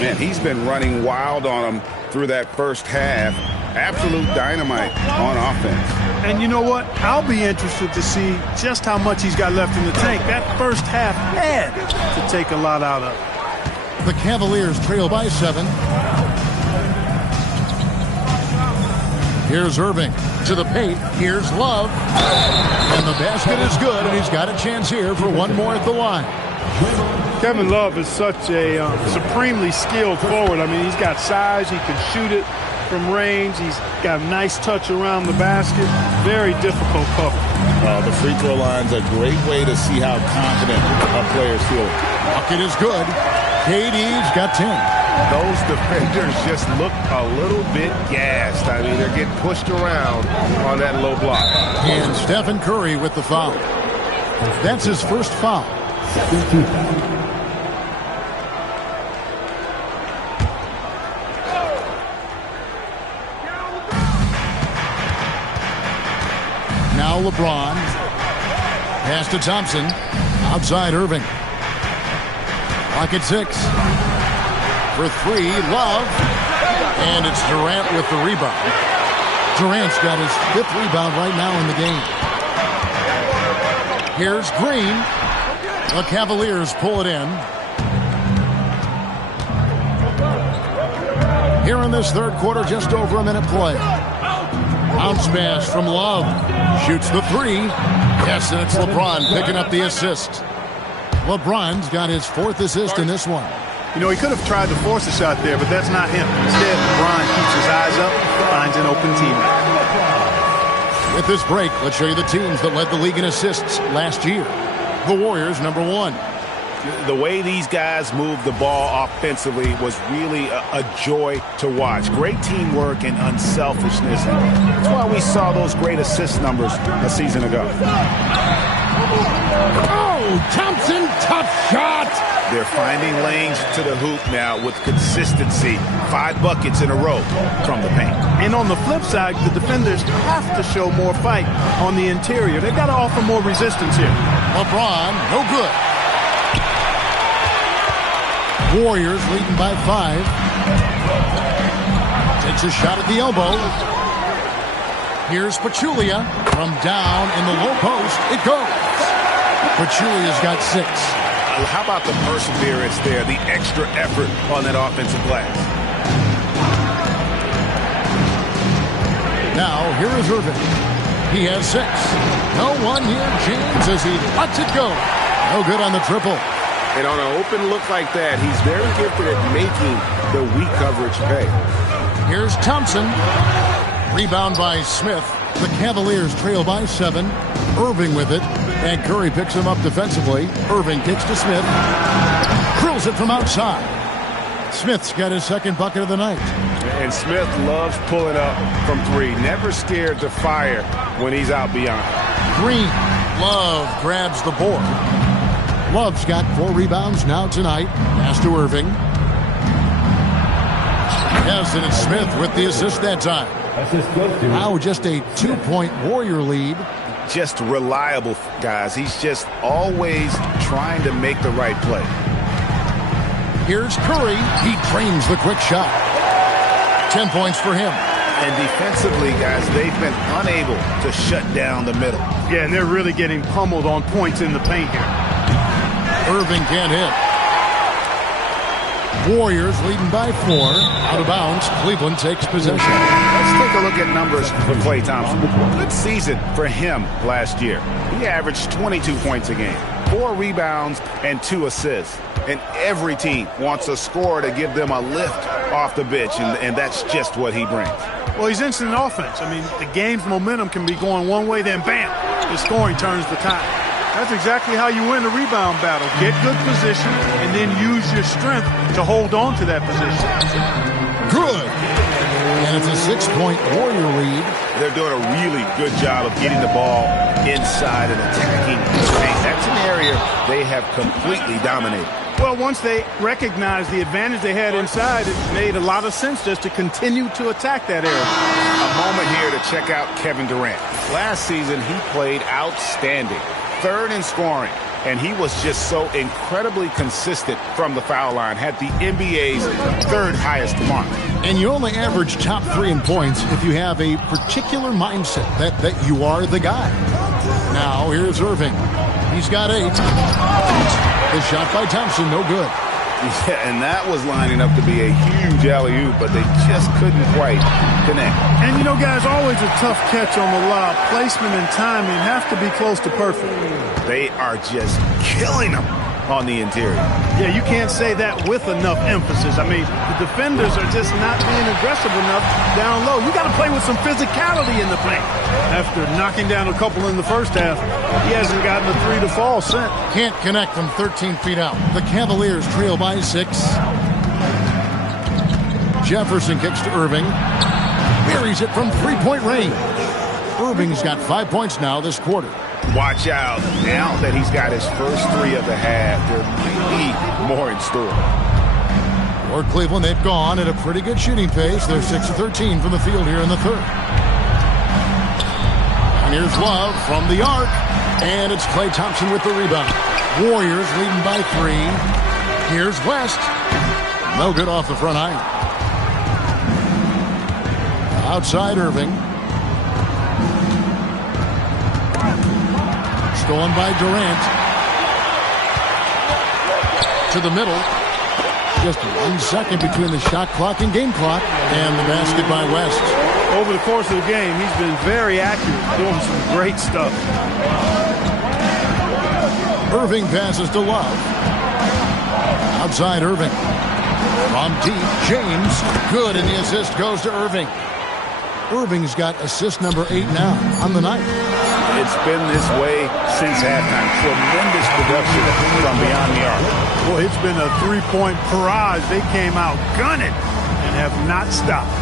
Man, he's been running wild on him through that first half. Absolute dynamite on offense. And you know what? I'll be interested to see just how much he's got left in the tank. That first half had to take a lot out of it. The Cavaliers trail by 7. Here's Irving to the paint. Here's Love. And the basket is good, and he's got a chance here for 1 more at the line. Kevin Love is such a supremely skilled forward. I mean, he's got size. He can shoot it from range. He's got a nice touch around the basket. Very difficult cover. The free throw line's a great way to see how confident a player's feeling. Bucket is good. KD's got 10. Those defenders just look a little bit gassed. I mean, they're getting pushed around on that low block. And Stephen Curry with the foul. That's his first foul. Now LeBron. Pass to Thompson. Outside Irving. Clock at 6. For 3, Love. And it's Durant with the rebound. Durant's got his 5th rebound right now in the game. Here's Green. The Cavaliers pull it in. Here in this third quarter, just over a minute play. Bounce pass from Love. Shoots the 3. Yes, and it's LeBron picking up the assist. LeBron's got his 4th assist in this one. You know, he could have tried to force a shot there, but that's not him. Instead, LeBron keeps his eyes up, finds an open teammate. With this break, let's show you the teams that led the league in assists last year. The Warriors, number 1. The way these guys move the ball offensively was really a joy to watch. Great teamwork and unselfishness. And that's why we saw those great assist numbers a season ago. Oh, Thompson, tough shot. They're finding lanes to the hoop now with consistency. 5 buckets in a row from the paint. And on the flip side, the defenders have to show more fight on the interior. They've got to offer more resistance here. LeBron, no good. Warriors leading by 5. Takes a shot at the elbow. Here's Pachulia from down in the low post. It goes. Pachulia's got 6. How about the perseverance there, the extra effort on that offensive glass? Now, here is Irving. He has 6. No one near James as he lets it go. No good on the triple. And on an open look like that, he's very gifted at making the weak coverage pay. Here's Thompson. Rebound by Smith. The Cavaliers trail by 7. Irving with it. And Curry picks him up defensively. Irving kicks to Smith. Drills it from outside. Smith's got his 2nd bucket of the night. And Smith loves pulling up from 3. Never scared to fire when he's out beyond. Green. Love grabs the board. Love's got 4 rebounds now tonight. Pass to Irving. Yes, and it's Smith with the assist that time. Now just a 2-point Warrior lead. Just reliable, guys. He's just always trying to make the right play. Here's Curry. He drains the quick shot. 10 points for him. And defensively, guys, they've been unable to shut down the middle. Yeah, and they're really getting pummeled on points in the paint here. Irving can't hit. Warriors leading by 4. Out of bounds. Cleveland takes possession. Let's take a look at numbers for Klay Thompson. Good season for him last year. He averaged 22 points a game, 4 rebounds, and 2 assists. And every team wants a scorer to give them a lift off the bench, and that's just what he brings. Well, he's instant offense. I mean, the game's momentum can be going one way, then bam, his scoring turns the tide. That's exactly how you win the rebound battle. Get good position and then use your strength to hold on to that position. Good. And it's a 6-point Warrior lead. They're doing a really good job of getting the ball inside and attacking the paint. That's an area they have completely dominated. Well, once they recognized the advantage they had inside, it made a lot of sense just to continue to attack that area. A moment here to check out Kevin Durant. Last season, he played outstanding. 3rd in scoring, and he was just so incredibly consistent from the foul line. Had the NBA's 3rd highest mark. And you only average top 3 in points if you have a particular mindset that you are the guy. Now here's Irving. He's got 8. The shot by Thompson, no good. Yeah, and that was lining up to be a huge alley-oop, but they just couldn't quite connect. And, you know, guys, always a tough catch on the lob. Placement and timing have to be close to perfect. They are just killing them on the interior. Yeah, you can't say that with enough emphasis. I mean, the defenders are just not being aggressive enough down low. You got to play with some physicality in the paint. After knocking down a couple in the first half, he hasn't gotten a 3 to fall since. Can't connect from 13 feet out. The Cavaliers trail by 6. Jefferson kicks to Irving. Buries it from 3-point range. Irving's got 5 points now this quarter. Watch out. Now that he's got his first 3 of the half, there might be more in store. For Cleveland, they've gone at a pretty good shooting pace. They're 6 of 13 from the field here in the 3rd. And here's Love from the arc. And it's Klay Thompson with the rebound. Warriors leading by 3. Here's West. No good off the front iron. Outside Irving. Stolen by Durant. To the middle. Just 1 second between the shot clock and game clock. And the basket by West. Over the course of the game, he's been very accurate, doing some great stuff. Irving passes to Love. Outside Irving. From deep, James. Good, and the assist goes to Irving. Irving's got assist number 8 now on the night. It's been this way since halftime. Tremendous production from beyond the arc. Well, it's been a three-point barrage. They came out gunning and have not stopped.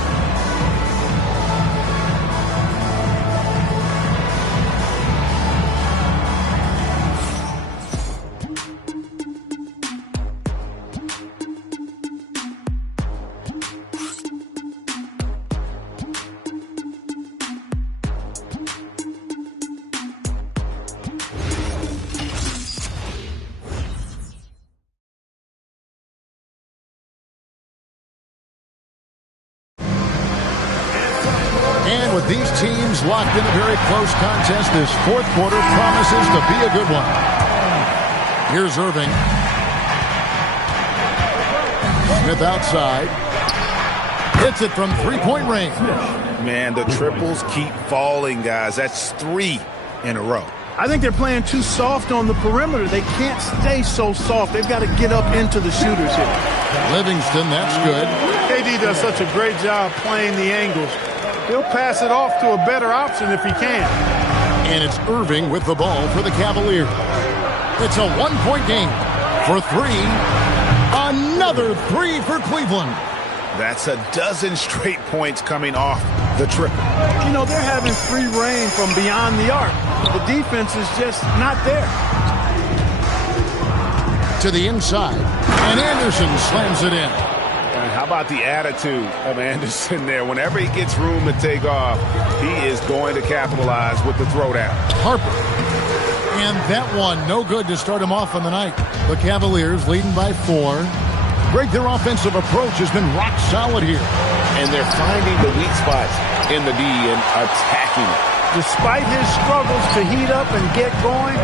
And with these teams locked in a very close contest, this fourth quarter promises to be a good one. Here's Irving. Smith outside. Hits it from three-point range. Man, the triples keep falling, guys. That's 3 in a row. I think they're playing too soft on the perimeter. They can't stay so soft. They've got to get up into the shooters here. Livingston, that's good. KD does such a great job playing the angles. He'll pass it off to a better option if he can. And it's Irving with the ball for the Cavaliers. It's a one-point game for 3. Another 3 for Cleveland. That's a dozen straight points coming off the triple. You know, they're having free reign from beyond the arc. The defense is just not there. To the inside, and Anderson slams it in. And how about the attitude of Anderson there? Whenever he gets room to take off, he is going to capitalize with the throwdown. Harper. And that one, no good to start him off on the night. The Cavaliers leading by 4. Greg, their offensive approach has been rock solid here. And they're finding the weak spots in the D and attacking it. Despite his struggles to heat up and get going,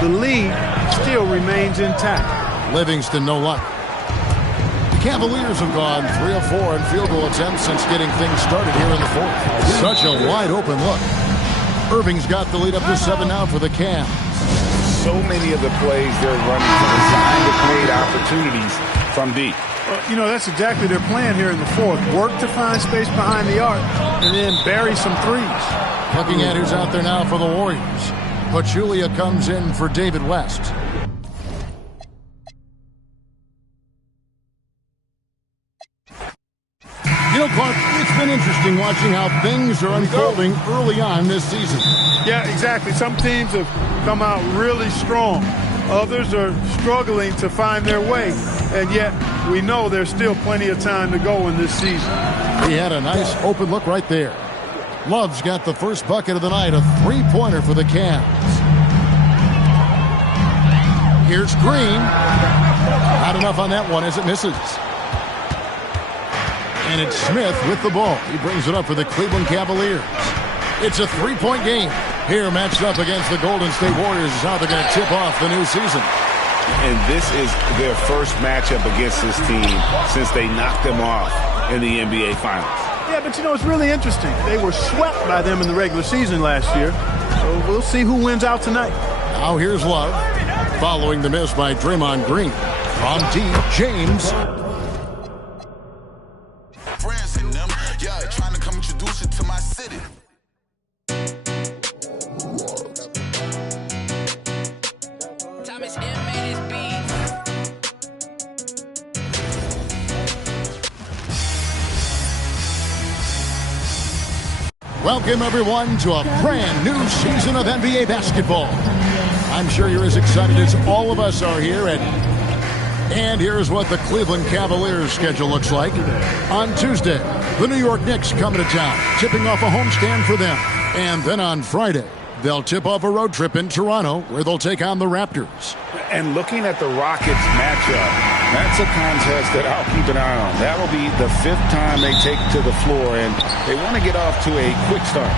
the lead still remains intact. Livingston, no luck. The Cavaliers have gone 3 of 4 in field goal attempts since getting things started here in the fourth. Such a wide open look. Irving's got the lead up to 7 now for the Cavs. So many of the plays they're running are designed to create opportunities from deep. You know, that's exactly their plan here in the fourth. Work to find space behind the arc and then bury some threes. Looking at who's out there now for the Warriors. Pachulia comes in for David West. You know, Clark, it's been interesting watching how things are unfolding early on this season. Yeah, exactly. Some teams have come out really strong. Others are struggling to find their way. And yet, we know there's still plenty of time to go in this season. He had a nice open look right there. Love's got the first bucket of the night, a three-pointer for the Cavs. Here's Green. Not enough on that one as it misses. And it's Smith with the ball. He brings it up for the Cleveland Cavaliers. It's a three-point game. Here matched up against the Golden State Warriors is how they're going to tip off the new season. And this is their first matchup against this team since they knocked them off in the NBA Finals. Yeah, but you know, it's really interesting. They were swept by them in the regular season last year. So we'll see who wins out tonight. Now here's Love. Following the miss by Draymond Green. From deep, James. Friends in them, yeah, trying to come introduce you to my city. Welcome, everyone, to a brand new season of NBA basketball. I'm sure you're as excited as all of us are here. And here's what the Cleveland Cavaliers schedule looks like. On Tuesday, the New York Knicks coming to town, tipping off a homestand for them. And then on Friday, they'll tip off a road trip in Toronto, where they'll take on the Raptors. And looking at the Rockets matchup, that's a contest that I'll keep an eye on. That will be the 5th time they take to the floor, and they want to get off to a quick start.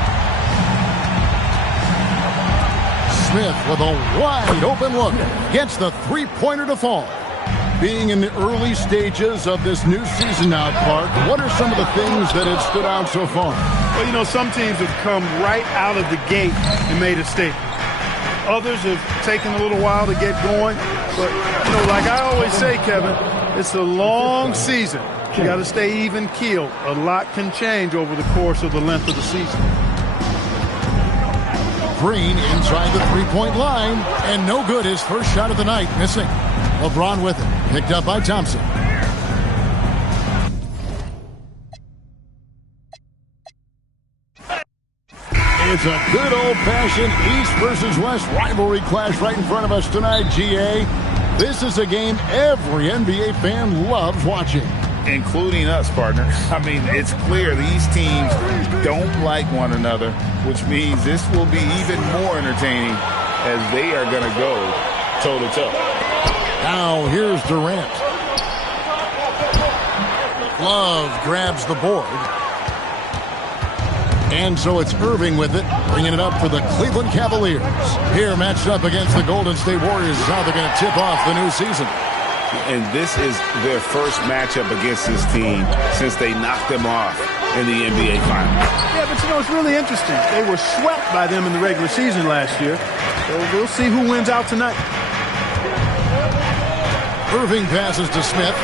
Smith with a wide open look. Gets the three-pointer to fall. Being in the early stages of this new season now, Clark, what are some of the things that have stood out so far? Well, you know, some teams have come right out of the gate and made a statement. Others have taken a little while to get going. But, like I always say, Kevin, it's a long season. You got to stay even keeled. A lot can change over the course of the length of the season. Green inside the three-point line, and no good. His first shot of the night, missing. LeBron with it, picked up by Thompson. It's a good old-fashioned East versus West rivalry clash right in front of us tonight, GA. This is a game every NBA fan loves watching. Including us, partner. I mean, it's clear these teams don't like one another, which means this will be even more entertaining as they are going to go toe-to-toe. Now here's Durant. Love grabs the board. And so it's Irving with it, bringing it up for the Cleveland Cavaliers. Here matched up against the Golden State Warriors is how they're going to tip off the new season. And this is their first matchup against this team since they knocked them off in the NBA Finals. Yeah, but it's really interesting. They were swept by them in the regular season last year. So we'll see who wins out tonight. Irving passes to Smith.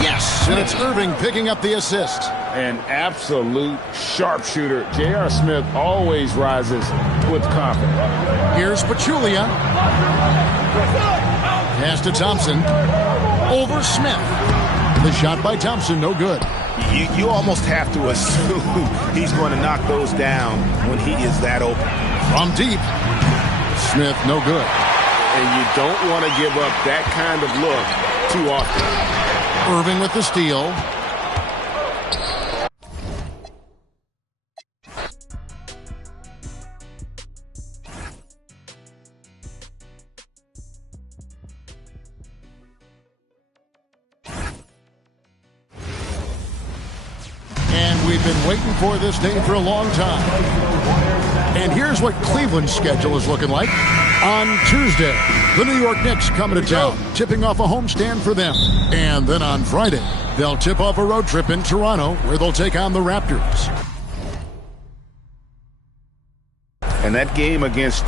Yes, and it's Irving picking up the assist. An absolute sharpshooter. J.R. Smith always rises with confidence. Here's Pachulia. Pass to Thompson. Over Smith. The shot by Thompson, no good. You almost have to assume he's going to knock those down when he is that open. From deep. Smith, no good. And you don't want to give up that kind of look too often. Irving with the steal. And we've been waiting for this day for a long time. And here's what Cleveland's schedule is looking like. On Tuesday, the New York Knicks coming to town, tipping off a homestand for them. And then on Friday, they'll tip off a road trip in Toronto where they'll take on the Raptors. And that game against